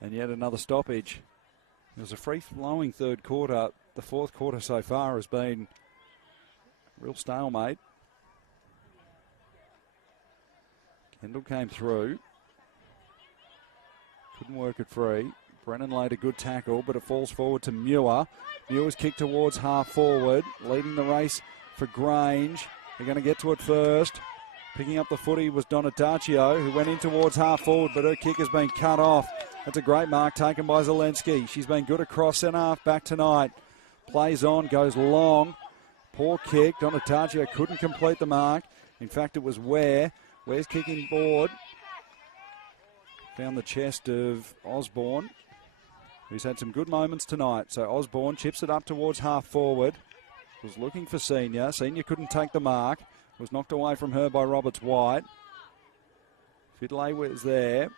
And yet another stoppage. It was a free-flowing third quarter. The fourth quarter so far has been a real stalemate. Kendall came through. Couldn't work it free. Brennan laid a good tackle, but it falls forward to Muir. Muir's kick towards half forward, leading the race for Grange. They're going to get to it first. Picking up the footy was Donataccio, who went in towards half forward, but her kick has been cut off. That's a great mark taken by Zelensky. She's been good across centre half back tonight. Plays on, goes long. Poor kick. Donataccio couldn't complete the mark. In fact, it was Ware. Ware's kicking board. Found the chest of Osborne, who's had some good moments tonight. So Osborne chips it up towards half forward. Was looking for Senior. Senior couldn't take the mark. Was knocked away from her by Roberts-White. Fidley was there.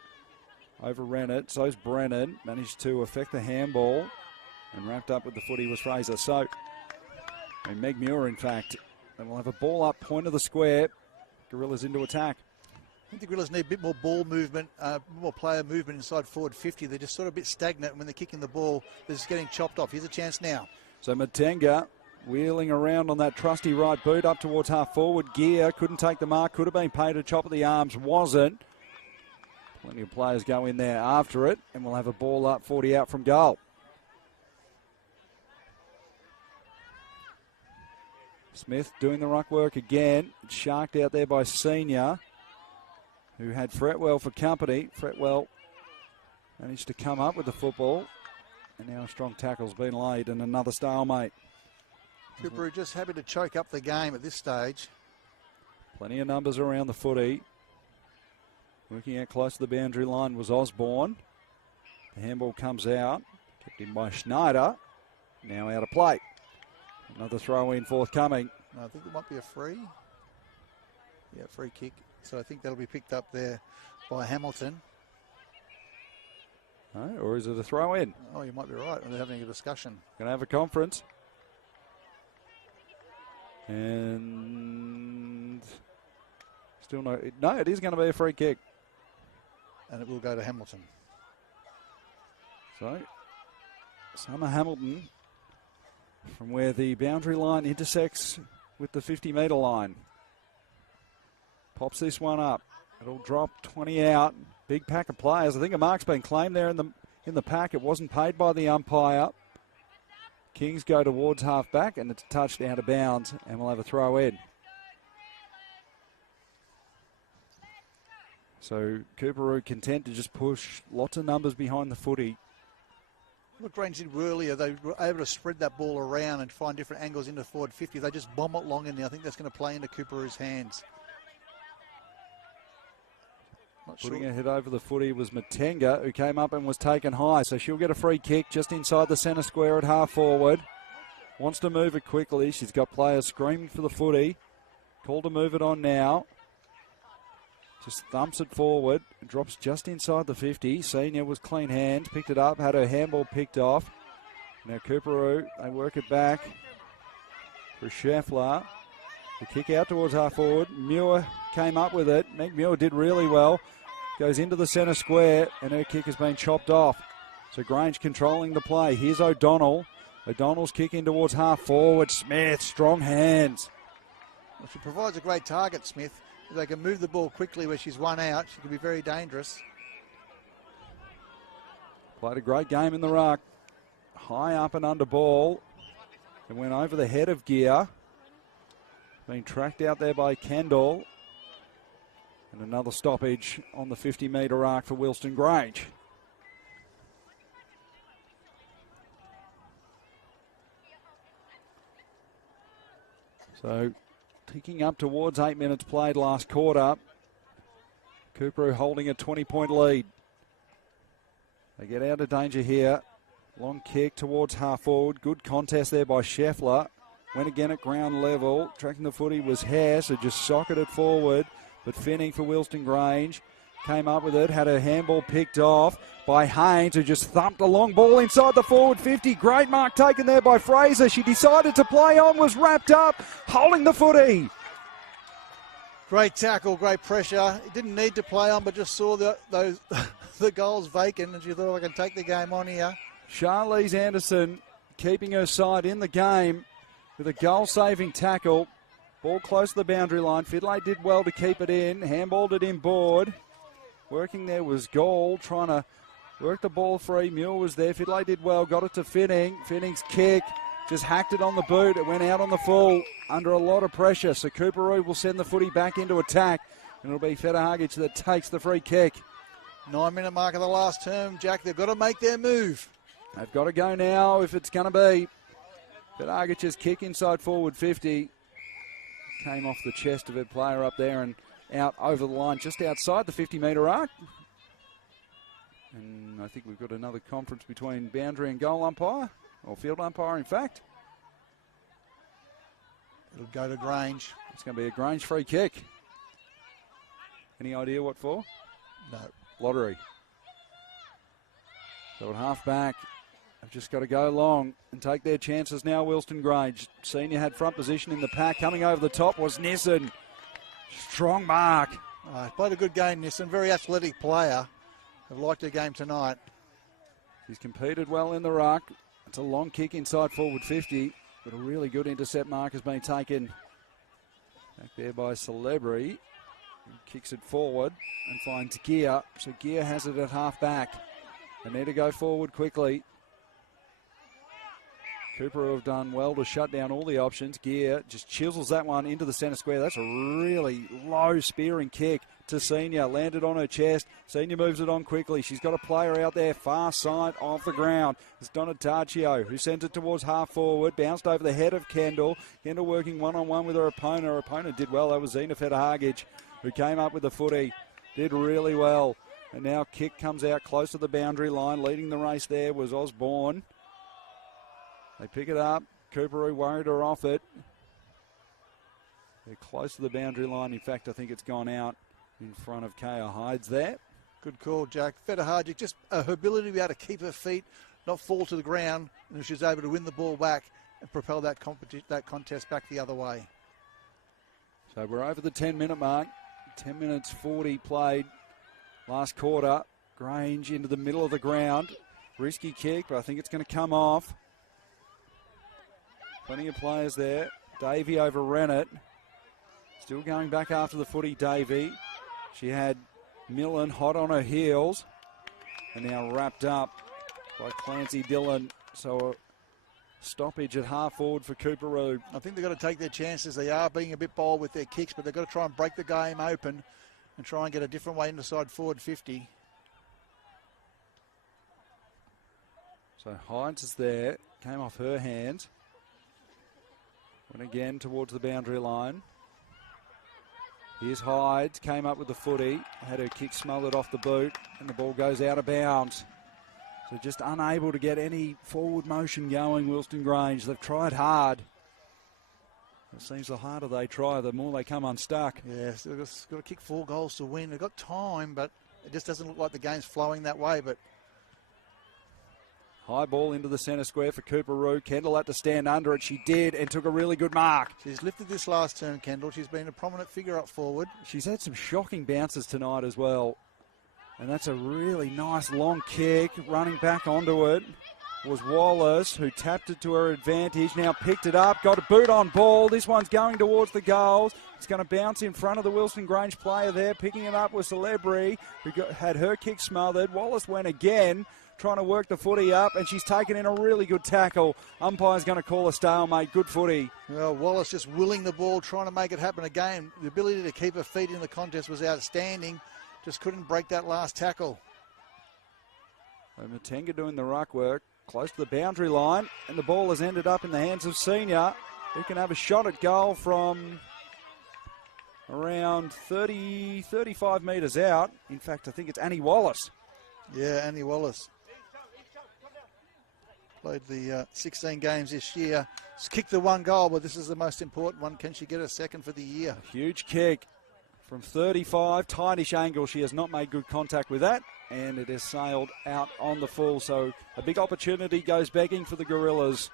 Overran it. So's Brennan. Managed to affect the handball. And wrapped up with the footy was Fraser. So, and Meg Muir, in fact. And we'll have a ball up, point of the square. Gorillas into attack. I think the Gorillas need a bit more ball movement, more player movement inside forward 50. They're just sort of a bit stagnant when they're kicking the ball. They're just getting chopped off. Here's a chance now. So Matenga wheeling around on that trusty right boot up towards half forward. Gear couldn't take the mark, could have been paid a chop of the arms, wasn't. Plenty of players go in there after it, and we'll have a ball up, 40 out from goal. Smith doing the ruck work again. It's sharked out there by Senior, who had Fretwell for company. Fretwell managed to come up with the football, and now a strong tackle's been laid and another stalemate. Coorparoo just happy to choke up the game at this stage. Plenty of numbers around the footy. Working out close to the boundary line was Osborne. The handball comes out, kept in by Schneider. Now out of play. Another throw in forthcoming. I think it might be a free. Yeah, free kick. So I think that'll be picked up there by Hamilton. No, or is it a throw in? Oh, you might be right. They're having a discussion. Going to have a conference. And still no, it is going to be a free kick. And it will go to Hamilton. So, Summer Hamilton from where the boundary line intersects with the 50-metre line. Pops this one up. It'll drop 20 out. Big pack of players. I think a mark's been claimed there in the pack. It wasn't paid by the umpire. Kings go towards half back, and it's touched out of bounds, and we'll have a throw in. So Coorparoo content to just push lots of numbers behind the footy. What Grange did earlier, they were able to spread that ball around and find different angles into forward 50. They just bomb it long in there. I think that's going to play into Coorparoo's hands. Putting her head over the footy was Matenga, who came up and was taken high. So she'll get a free kick just inside the centre square at half forward. Wants to move it quickly. She's got players screaming for the footy. Called to move it on now. Just thumps it forward. Drops just inside the 50. Senior was clean hands. Picked it up. Had her handball picked off. Now Coorparoo, they work it back for Scheffler. The kick out towards half forward. Muir came up with it. Meg Muir did really well. Goes into the centre square, and her kick has been chopped off. So Grange controlling the play. Here's O'Donnell. O'Donnell's kick in towards half forward. Smith, strong hands. Well, she provides a great target, Smith. If they can move the ball quickly where she's one out, she can be very dangerous. Played a great game in the ruck. High up and under ball. And went over the head of Gear. Being tracked out there by Kendall. And another stoppage on the 50-metre arc for Wilston Grange. So, ticking up towards 8 minutes played last quarter. Coorparoo holding a 20-point lead. They get out of danger here. Long kick towards half forward. Good contest there by Scheffler. Went again at ground level. Tracking the footy was Hare, so just socketed forward. But Finning for Wilston Grange. Came up with it, had her handball picked off by Haynes, who just thumped a long ball inside the forward 50. Great mark taken there by Fraser. She decided to play on, was wrapped up, holding the footy. Great tackle, great pressure. It didn't need to play on, but just saw the goals vacant, and she thought, I can take the game on here. Charlize Anderson keeping her side in the game with a goal-saving tackle. Ball close to the boundary line. Fidley did well to keep it in. Handballed it inboard. Working there was Gold, trying to work the ball free. Muir was there. Fidley did well. Got it to Finning. Finning's kick just hacked it on the boot. It went out on the full under a lot of pressure. So Coorparoo will send the footy back into attack. And it'll be Fetahagic that takes the free kick. 9-minute mark of the last term, Jack. They've got to make their move. They've got to go now if it's going to be. Fetahagic's kick inside forward 50. Came off the chest of a player up there and out over the line just outside the 50-metre arc. And I think we've got another conference between boundary and goal umpire, or field umpire, in fact. It'll go to Grange. It's going to be a Grange free kick. Any idea what for? No. Lottery. So at half back, they've just got to go long and take their chances now. Wilston Grange. Senior had front position in the pack. Coming over the top was Nissen. Strong mark. Played a good game, Nissen. Very athletic player. I've liked her game tonight. She's competed well in the ruck. It's a long kick inside forward 50, but a really good intercept mark has been taken back there by Celebri. Kicks it forward and finds Gear. So Gear has it at half back. They need to go forward quickly. Coorparoo have done well to shut down all the options. Gear just chisels that one into the centre square. That's a really low spearing kick to Senior. Landed on her chest. Senior moves it on quickly. She's got a player out there far side of the ground. It's Donataccio who sends it towards half forward. Bounced over the head of Kendall. Kendall working one-on-one with her opponent. Her opponent did well. That was Zena Fetahagic who came up with the footy. Did really well. And now kick comes out close to the boundary line. Leading the race there was Osborne. They pick it up. Coorparoo worried her off it. They're close to the boundary line. In fact, I think it's gone out in front of Kaya Hydes there. Good call, Jack. Fetahagic, just her ability to be able to keep her feet, not fall to the ground, and she's able to win the ball back and propel that contest back the other way. So we're over the 10-minute mark. 10 minutes 40 played last quarter. Grange into the middle of the ground. Risky kick, but I think it's going to come off. Plenty of players there. Davey overran it. Still going back after the footy, Davey. She had Millen hot on her heels. And now wrapped up by Clancy Dillon. So a stoppage at half forward for Coorparoo. I think they've got to take their chances. They are being a bit bold with their kicks, but they've got to try and break the game open and try and get a different way inside forward 50. So Hydes is there. Came off her hands. Went again towards the boundary line. Here's Hydes, came up with the footy, had her kick smothered off the boot, and the ball goes out of bounds. So just unable to get any forward motion going, Wilston Grange. They've tried hard. It seems the harder they try, the more they come unstuck. Yes, they've got to kick 4 goals to win. They've got time, but it just doesn't look like the game's flowing that way. But high ball into the centre square for Coorparoo. Kendall had to stand under it. She did and took a really good mark. She's lifted this last term, Kendall. She's been a prominent figure up forward. She's had some shocking bounces tonight as well. And that's a really nice long kick. Running back onto it was Wallace, who tapped it to her advantage. Now picked it up, got a boot on ball. This one's going towards the goals. It's going to bounce in front of the Wilston Grange player there. Picking it up was Celebri, who had her kick smothered. Wallace went again, trying to work the footy up, and she's taken in a really good tackle. Umpire's going to call a stalemate. Good footy. Well, Wallace just willing the ball, trying to make it happen again. The ability to keep her feet in the contest was outstanding. Just couldn't break that last tackle. So Matenga doing the ruck work, close to the boundary line, and the ball has ended up in the hands of Senior, who can have a shot at goal from around 30, 35 metres out. In fact, I think it's Annie Wallace. Yeah, Annie Wallace. Played the 16 games this year. She's kicked the 1 goal, but this is the most important one. Can she get a second for the year? A huge kick from 35, tightish angle. She has not made good contact with that, and it has sailed out on the full. So a big opportunity goes begging for the Gorillas.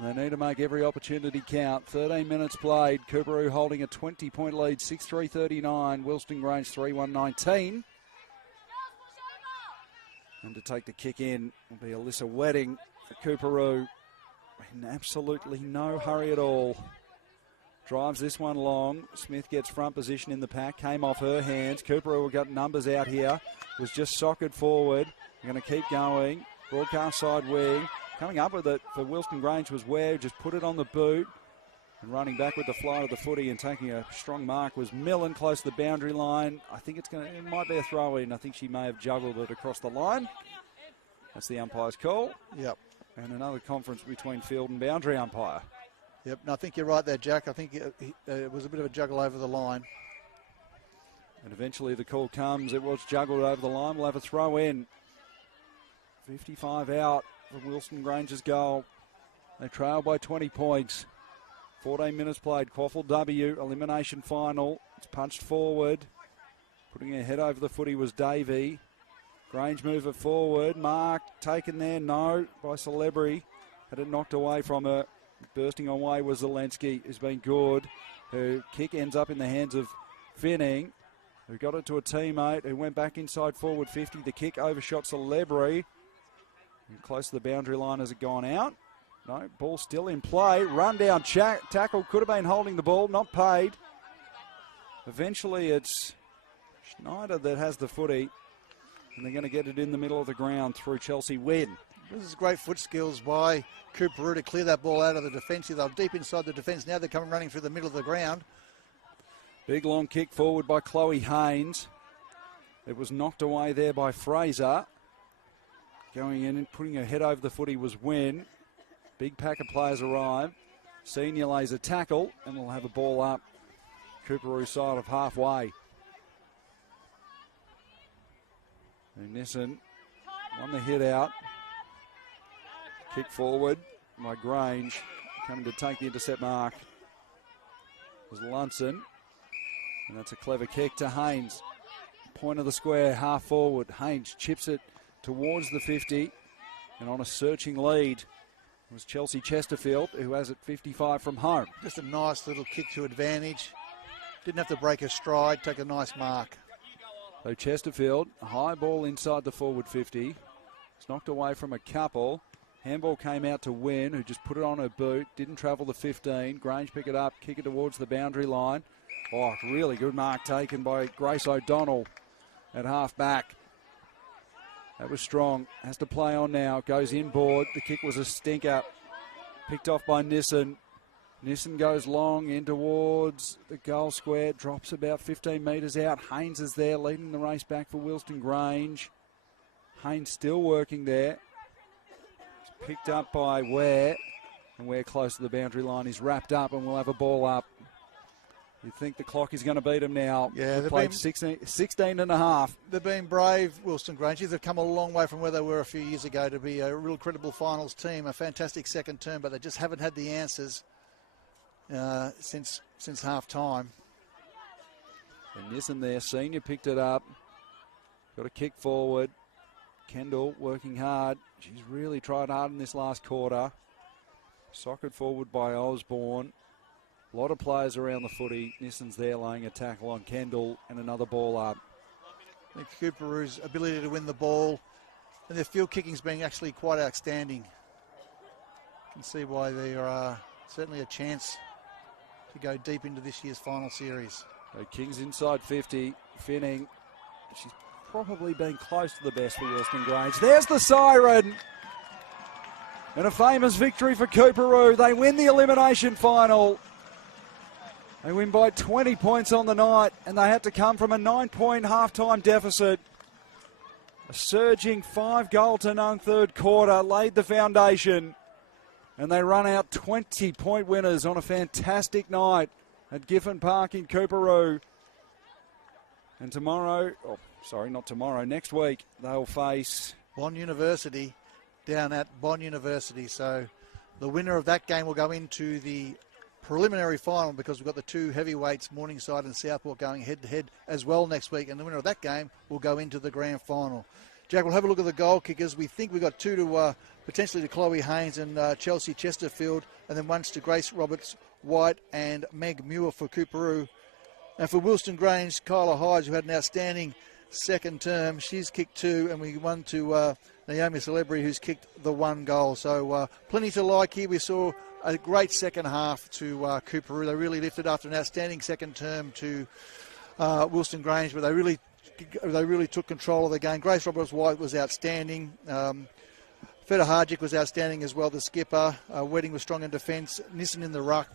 They need to make every opportunity count. 13 minutes played. Coorparoo holding a 20-point lead, 6-3-39. Wilston Grange 3-1-19. And to take the kick in will be Alyssa Wedding for Coorparoo. In absolutely no hurry at all. Drives this one long. Smith gets front position in the pack. Came off her hands. Coorparoo got numbers out here. Was just socked forward. Going to keep going. Broadcast side wing. Coming up with it for Wilston Grange was Ware, just put it on the boot. And running back with the flight of the footy and taking a strong mark was Millen, close to the boundary line. I think it might be a throw-in. I think she may have juggled it across the line. That's the umpire's call. Yep. And another conference between field and boundary umpire. Yep, and I think you're right there, Jack. I think it was a bit of a juggle over the line. And eventually the call comes. It was juggled over the line. We'll have a throw-in. 55 out for Wilston Grange's goal. They trail by 20 points. 14 minutes played. QAFLW elimination final. It's punched forward. Putting her head over the footy was Davey. Grange mover forward. Mark taken there. No, by Celebrity. Had it knocked away from her. Bursting away was Zelensky, who's been good. Her kick ends up in the hands of Finning, who got it to a teammate who went back inside forward 50. The kick overshot Celebrity. And close to the boundary line as it gone out. No, ball still in play. Run down tackle. Could have been holding the ball. Not paid. Eventually it's Schneider that has the footy. And they're going to get it in the middle of the ground through Chelsea Wynn. This is great foot skills by Coorparoo to clear that ball out of the defence. They're deep inside the defence. Now they're coming running through the middle of the ground. Big long kick forward by Chloe Haynes. It was knocked away there by Fraser. Going in and putting her head over the footy was Wynn. Big pack of players arrive. Senior lays a tackle and we'll have a ball up. Coorparoo side of halfway. And Nissen on the hit out. Kick forward by Grange. Coming to take the intercept mark was Lunson. And that's a clever kick to Haynes. Point of the square, half forward. Haynes chips it towards the 50. And on a searching lead was Chelsea Chesterfield, who has it 55 from home. Just a nice little kick to advantage. Didn't have to break her stride, take a nice mark. So Chesterfield, a high ball inside the forward 50. It's knocked away from a couple. Handball came out to Wynn, who just put it on her boot. Didn't travel the 15. Grange pick it up, kick it towards the boundary line. Oh, really good mark taken by Grace O'Donnell at half back. That was strong. Has to play on now. Goes inboard. The kick was a stinker. Picked off by Nissen. Nissen goes long in towards the goal square. Drops about 15 metres out. Haynes is there leading the race back for Wilston Grange. Haynes still working there. It's picked up by Ware. And Ware close to the boundary line. He's wrapped up and we'll have a ball up. You think the clock is going to beat them now. Yeah, they've played 16 and a half. They've been brave, Wilston Grange. They've come a long way from where they were a few years ago to be a real credible finals team, a fantastic second term, but they just haven't had the answers since half time. And Nissen there, senior picked it up. Got a kick forward. Kendall working hard. She's really tried hard in this last quarter. Socket forward by Osborne. A lot of players around the footy. Nissen's there laying a tackle on Kendall and another ball up. I think Coorparoo's ability to win the ball and their field kicking's been actually quite outstanding. You can see why there are certainly a chance to go deep into this year's final series. So King's inside 50. Finning. She's probably been close to the best for Wilston Grange. There's the siren. And a famous victory for Coorparoo. They win the elimination final. They win by 20 points on the night, and they had to come from a 9-point halftime deficit. A surging 5-goal-to-none third quarter laid the foundation, and they run out 20-point winners on a fantastic night at Giffen Park in Coorparoo. And next week, they'll face Bond University down at Bond University. So the winner of that game will go into the preliminary final, because we've got the two heavyweights, Morningside and Southport, going head-to-head as well next week, and the winner of that game will go into the grand final. Jack, we'll have a look at the goal kickers. We think we've got two to potentially to Chloe Haynes and Chelsea Chesterfield, and then once to Grace Roberts White and Meg Muir for Coorparoo. And for Wilston Grange, Kyla Hydes, who had an outstanding second term, she's kicked two, and we won to Naomi Celebrity, who's kicked the one goal. So plenty to like here. We saw a great second half to Coorparoo. They really lifted after an outstanding second term to Wilston Grange, but they really took control of the game. Grace Roberts White was outstanding. Feta Harjic was outstanding as well, the skipper. Wedding was strong in defence. Nissen in the ruck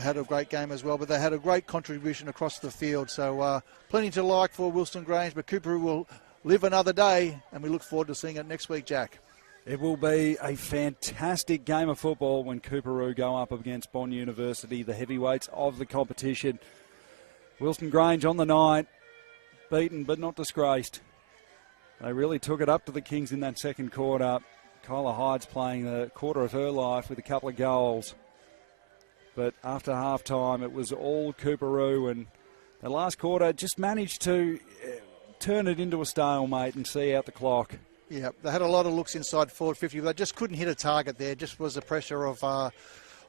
had a great game as well, but they had a great contribution across the field. So plenty to like for Wilston Grange, but Coorparoo will live another day, and we look forward to seeing it next week, Jack. It will be a fantastic game of football when Coorparoo go up against Bond University, the heavyweights of the competition. Wilston Grange on the night, beaten but not disgraced. They really took it up to the Kings in that second quarter. Kyla Hyde's playing the quarter of her life with a couple of goals. But after half-time, it was all Coorparoo, and the last quarter just managed to turn it into a stalemate and see out the clock. Yeah, they had a lot of looks inside forward 50. They just couldn't hit a target there. Just was the pressure of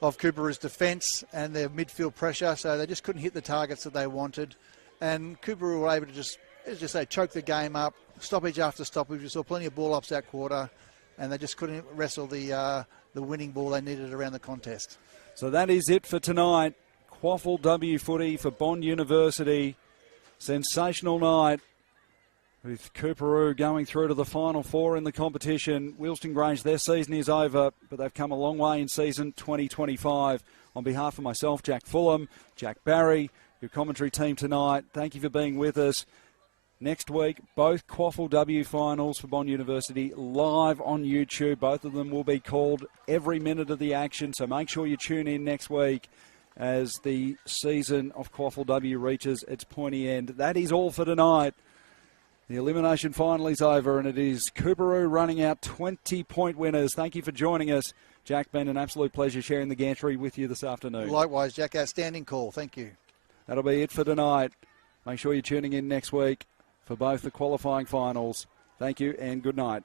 Coorparoo's defence and their midfield pressure, so they just couldn't hit the targets that they wanted. And Coorparoo were able to just say, choke the game up, stoppage after stoppage. We saw plenty of ball-ups that quarter, and they just couldn't wrestle the winning ball they needed around the contest. So that is it for tonight. QAFLW footy for Bond University. Sensational night with Coorparoo going through to the final four in the competition. Wilston Grange, their season is over, but they've come a long way in season 2025. On behalf of myself, Jack Fulham, Jack Barry, your commentary team tonight, thank you for being with us. Next week, both QAFLW finals for Bond University live on YouTube. Both of them will be called every minute of the action, so make sure you tune in next week as the season of QAFLW reaches its pointy end. That is all for tonight. The elimination final is over, and it is Coorparoo running out 20-point winners. Thank you for joining us. Jack, been an absolute pleasure sharing the gantry with you this afternoon. Likewise, Jack, outstanding call. Thank you. That'll be it for tonight. Make sure you're tuning in next week for both the qualifying finals. Thank you and good night.